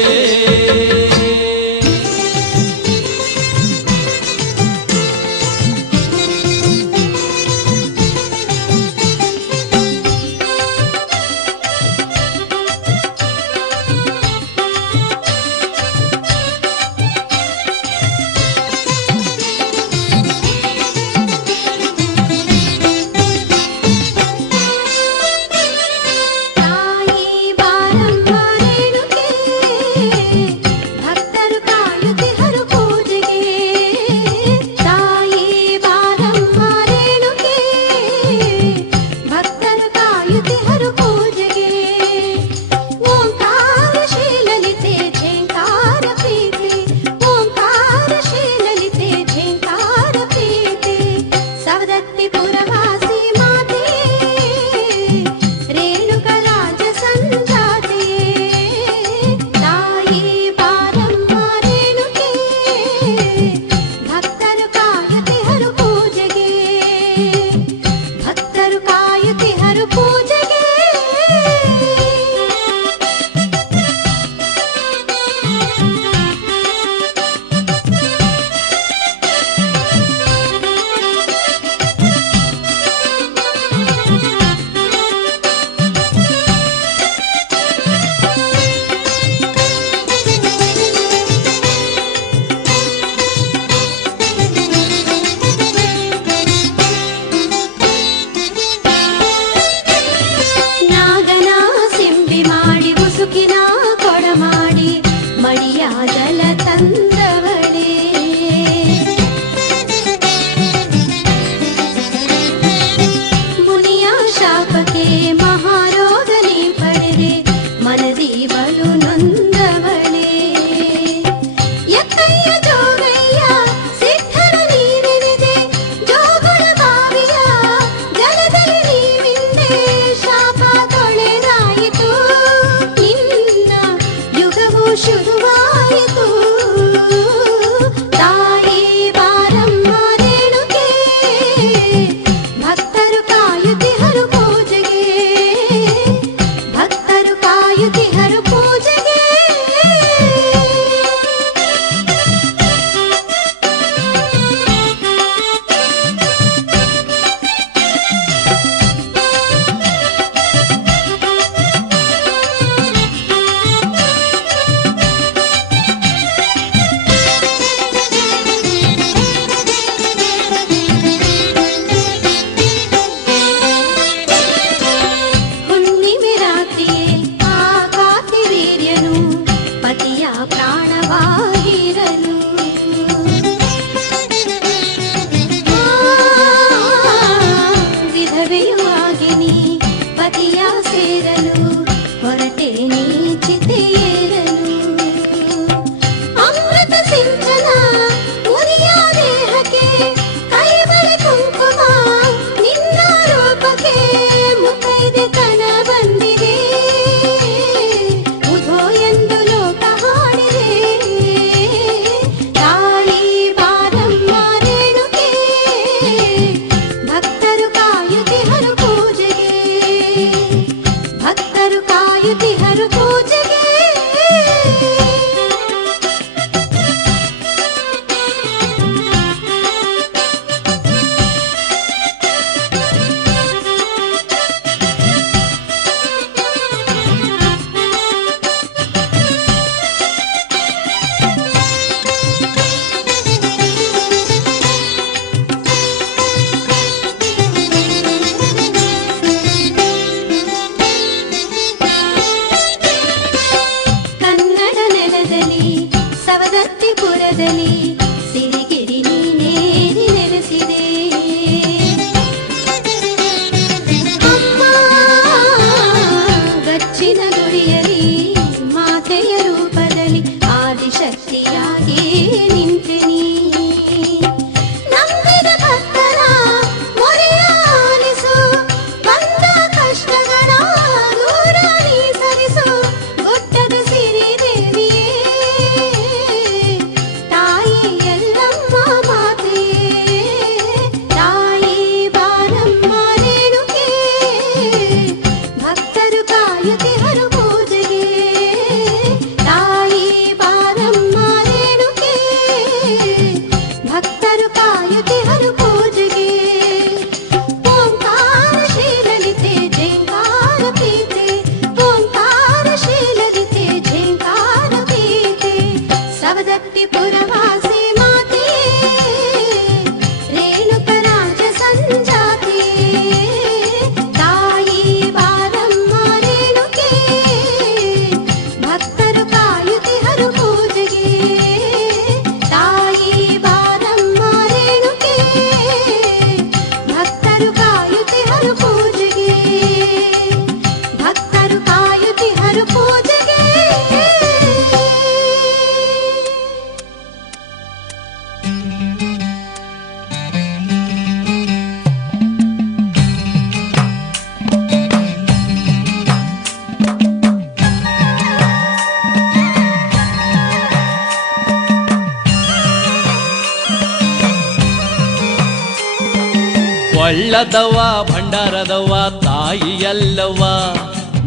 ಕೊಳ್ಳದವ್ವ ಭಂಡಾರದವ್ವ ತಾಯಿಯಲ್ಲವ್ವ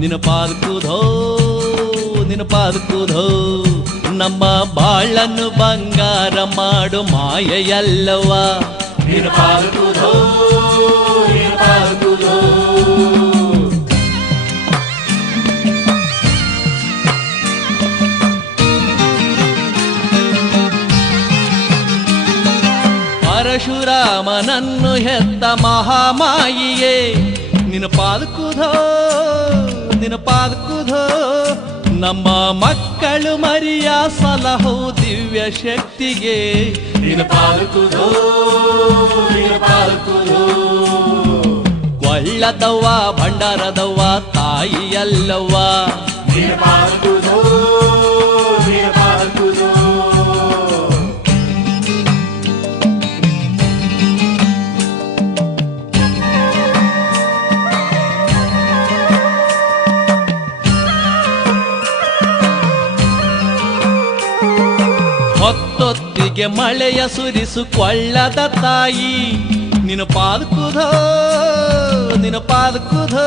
ನಿನ ಪಾದಕುಧೋ ನಿನ ಪಾದಕುಧೋ ನಮ್ಮ ಬಾಳನ್ನು ಬಂಗಾರ ಮಾಡು ಮಾಯೆಯಲ್ಲವ್ವ ನಿನ ಪಾದಕುಧೋ ನಿನ ಪಾದಕುಧೋ ಪರಶುರಾಮನನ್ನು ಹೆತ್ತ ಮಹಾಮಾಯಿಯೇ ನಿನ ಪಾದಕುಧೋ ನಿನ ಪಾದಕುಧೋ ನಮ್ಮ ಮಕ್ಕಳು ಮರಿಯ ಸಲಹು ದಿವ್ಯ ಶಕ್ತಿಗೆ ನಿನ ಪಾದಕುಧೋ ನಿನ ಪಾದಕುಧೋ ಕೊಳ್ಳದವ್ವ ಭಂಡಾರದವ್ವ ತಾಯಿಯಲ್ಲವ್ವ ನಿನ ಪಾದಕುಧೋ ನಿನ ಪಾದಕುಧೋ ಹೊತ್ತೊತ್ತಿಗೆ ಮಳೆಯ ಸುರಿಸು ಕೊಳ್ಳದ ತಾಯಿ ನಿನ ಪಾದಕುಧೋ ನಿನ ಪಾದಕುಧೋ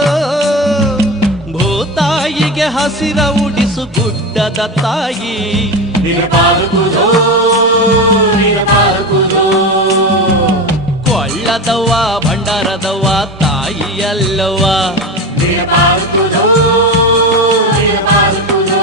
ಭೂತಾಯಿಗೆ ಹಸಿರ ಉಡಿಸು ಗುಡ್ಡದ ತಾಯಿ ನಿನ ಪಾದಕುಧೋ ನಿನ ಪಾದಕುಧೋ ಕೊಳ್ಳದವ್ವ ಭಂಡಾರದವ್ವ ತಾಯಿಯಲ್ಲವ್ವ ನಿನ ಪಾದಕುಧೋ ನಿನ ಪಾದಕುಧೋ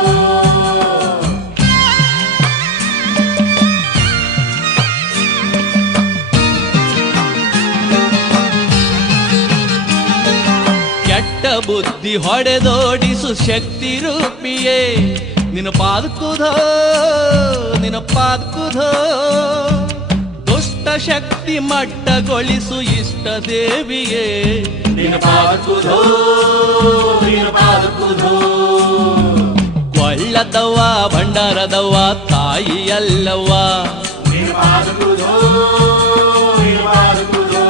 ಕೆಟ್ಟ ಬುದ್ಧಿ ಹೊಡೆದೋಡಿಸು ಶಕ್ತಿ ರೂಪಿಯೇ ನಿನ ಪಾದಕುಧೋ ನಿನ ಪಾದಕುಧೋ ದುಷ್ಟ ಶಕ್ತಿ ಮಟ್ಟಗೊಳಿಸು ಇಷ್ಟ ದೇವಿಯೇ ನಿನ ಪಾದಕುಧೋ ನಿನ ಪಾದಕುಧೋ ಕೊಳ್ಳದವ್ವ ಭಂಡಾರದವ್ವ ತಾಯಿಯಲ್ಲವ್ವ ನಿನ ಪಾದಕುಧೋ ನಿನ ಪಾದಕುಧೋ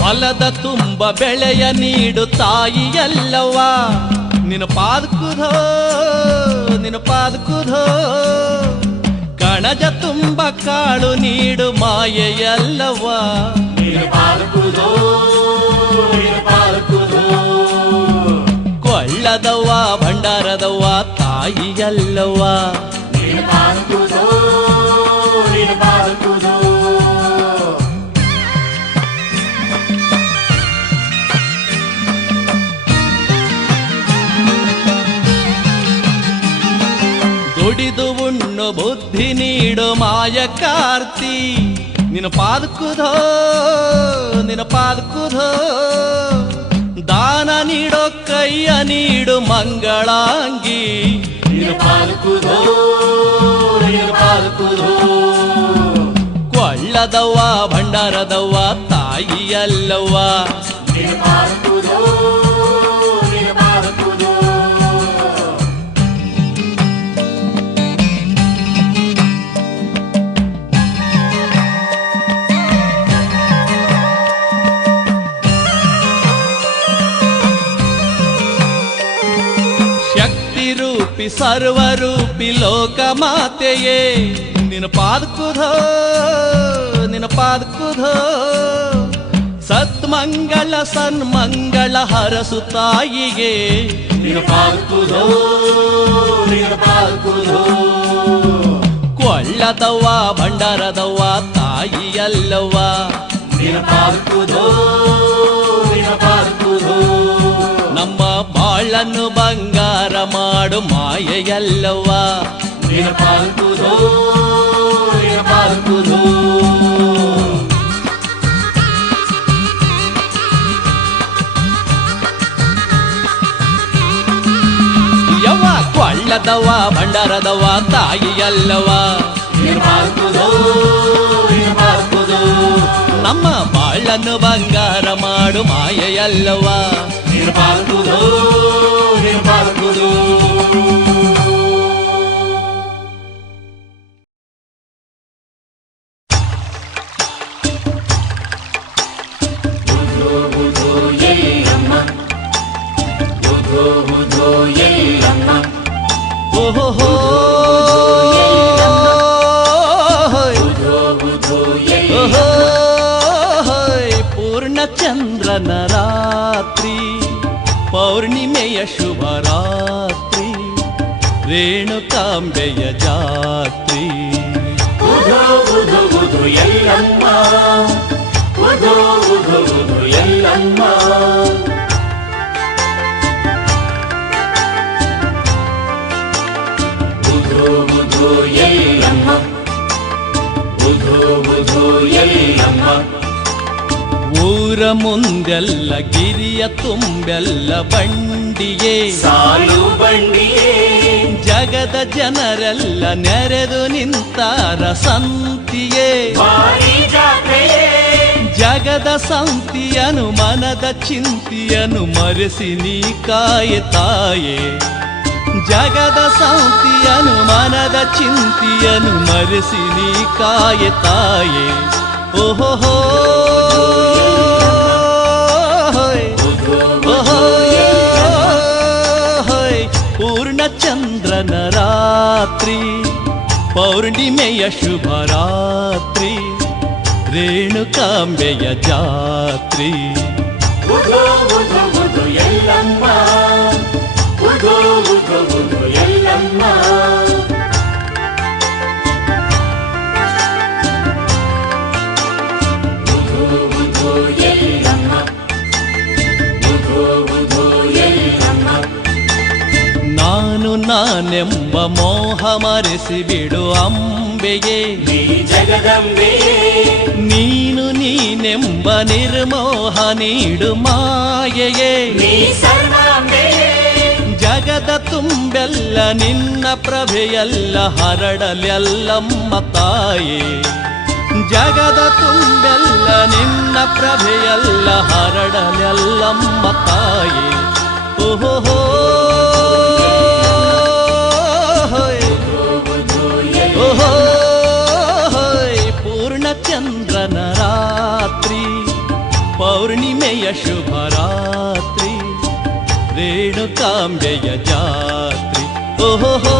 ಹೊಲದ ತುಂಬ ಬೆಳೆಯ ನೀಡು ತಾಯಿಯಲ್ಲವ್ವ ನಿನ ಪಾದಕುಧೋ ನಿನ ಪಾದಕುಧೋ ಕಣಜ ತುಂಬ ಕಾಳು ನೀಡು ಮಾಯೆಯಲ್ಲವ್ವ ನಿನ ಪಾದಕುಧೋ ನಿನ ಪಾದಕುಧೋ ಕೊಳ್ಳದವ್ವ ಭಂಡಾರದವ್ವ ತಾಯಿಯಲ್ಲವ್ವ ನಿನ ಪಾದಕುಧೋ ನಿನ ಪಾದಕುಧೋ ದುಡಿದು ಉಣ್ಣು ಬುದ್ಧಿ ನೀಡು ಮಾಯ ಕಾರ್ತಿ ನಿನ ಪಾದಕುಧೋ ನಿನ ಪಾದಕುಧೋ ದಾನ ನೀಡೋ ಕೈಯ ನೀಡು ಮಂಗಳಾಂಗಿ ನಿನ ಪಾದಕುಧೋ ನಿನ ಪಾದಕುಧೋ ಕೊಳ್ಳದವ್ವ ಭಂಡಾರದವ್ವ ತಾಯಿಯಲ್ಲವ್ವ ನಿನ ಪಾದಕುಧೋ ನಿನ ಪಾದಕುಧೋ ರೂಪಿ ಸರ್ವರೂಪಿ ಲೋಕ ಮಾತೆಯೇ ನಿನ ಪಾದಕುಧೋ ನಿನ ಪಾದಕುಧೋ ಸತ್ಮಂಗಳ ಸನ್ಮಂಗಳ ಹರಸು ತಾಯಿಗೆ ನಿನ ಪಾದಕುಧೋ ನಿನ ಪಾದಕುಧೋ ಕೊಳ್ಳದವ್ವ ಭಂಡಾರದವ್ವ ತಾಯಿಯಲ್ಲವ್ವ ನಿನ ಪಾದಕುಧೋ ನಿನ ಪಾದಕುಧೋ ನಮ್ಮ ಬಾಳನ್ನು ಬಂಗಾರ ಮಾಡು ಮಾಯೆಯಲ್ಲವ್ವ ನಿನ ಪಾದಕುಧೋ ನಿನ ಪಾದಕುಧೋ ಯವ್ವ ಕೊಳ್ಳದವ್ವ ಭಂಡಾರದವ್ವ ತಾಯಿಯಲ್ಲವ್ವ ನಿನ ಪಾದಕುಧೋ ನಿನ ಪಾದಕುಧೋ ನಮ್ಮ ಬಾಳನ್ನು ಬಂಗಾರ ಮಾಡು ಮಾಯೆಯಲ್ಲವ್ವ ನಿನ ಪಾದಕುಧೋ ನಿನ ಪಾದಕುಧೋ ಓಹೋ ಪೂರ್ಣಚಂದ್ರನ ರಾತ್ರಿ ಪೌರ್ಣಿಮೆಯ ಶುಭ ರಾತ್ರಿ ರೇಣುಕಾಂಬೆಯ ಜಾತ್ರಿ ಉಧೋ ಉಧೋ ಉಧೋ ಎಲ್ಲಮ್ಮ ಉಧೋ ಉಧೋ ಉಧೋ ಎಲ್ಲಮ್ಮ ಉಧೋ ಉಧೋ ಎಲ್ಲಮ್ಮ ಉಧೋ ಉಧೋ ಎಲ್ಲಮ್ಮ ಊರ ಮುಂದೆಲ್ಲ ಗಿರಿಯ ತುಂಬೆಲ್ಲ ಬಂಡಿಯೇ ಸಾಲು ಬಂಡಿಯೇ ಜಗದ ಜನರೆಲ್ಲ ನೆರೆದು ನಿಂತಾರ ಸಂತಿಯೇ ಭಾರಿ ಜಾತ್ರೆಯೇ ಜಗದ ಸಂತಿಯನು ಮನದ ಚಿಂತಿಯನು ಮರೆಸಿ ನೀ ಕಾಯತಾಯೇ ಜಗದ ಸಂತಿಯನು ಮನದ ಚಿಂತಿಯನು ಮರೆಸಿ ನೀ ಕಾಯತಾಯೇ ಓಹೋ ಪೂರ್ಣಚಂದ್ರನ ರಾತ್ರಿ ಪೌರ್ಣಿಮೆಯ ಶುಭ ರಾತ್ರಿ ರೇಣುಕಾಂಬೆಯ ಜಾತ್ರಿ ಉಧೋ ಉಧೋ ಉಧೋ ಎಲ್ಲಮ್ಮ ಉಧೋ ಉಧೋ ಉಧೋ ಎಲ್ಲಮ್ಮ ಉಧೋ ಉಧೋ ಎಲ್ಲಮ್ಮ ಉಧೋ ಉಧೋ ಎಲ್ಲಮ್ಮ ನಾನು ನಾನೆಂಬ ಮೋಹ ಮರೆಸಿ ಬಿಡು ಅಂಬೆಯೇ ನೀ ಜಗದಂಬೆಯೇ ನೀನು ನೀನೆಂಬ ನಿರ್ಮೋಹ ನೀಡು ಮಾಯೆಯೇ ನೀ ಸರ್ವಾಂಬೆಯೇ ಜಗದ ತುಂಬೆಲ್ಲ ನಿನ್ನ ಪ್ರಭೆಯಲ್ಲ ಹರಡಲೆಲ್ಲಮ್ಮ ತಾಯೇ ಜಗದ ತುಂಬೆಲ್ಲ ನಿನ್ನ ಪ್ರಭೆಯಲ್ಲ ಹರಡಲೆಲ್ಲಮ್ಮ ತಾಯೇ ಓಹೋ ಓಹೋ ಪೂರ್ಣಚಂದ್ರನ ರಾತ್ರಿ ಪೌರ್ಣಿಮೆಯ ಶುಭ ರಾತ್ರಿ ರೇಣುಕಾಂಬೆಯ ಜಾತ್ರಿ ಓಹೋ ಓಹೋ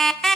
ಿ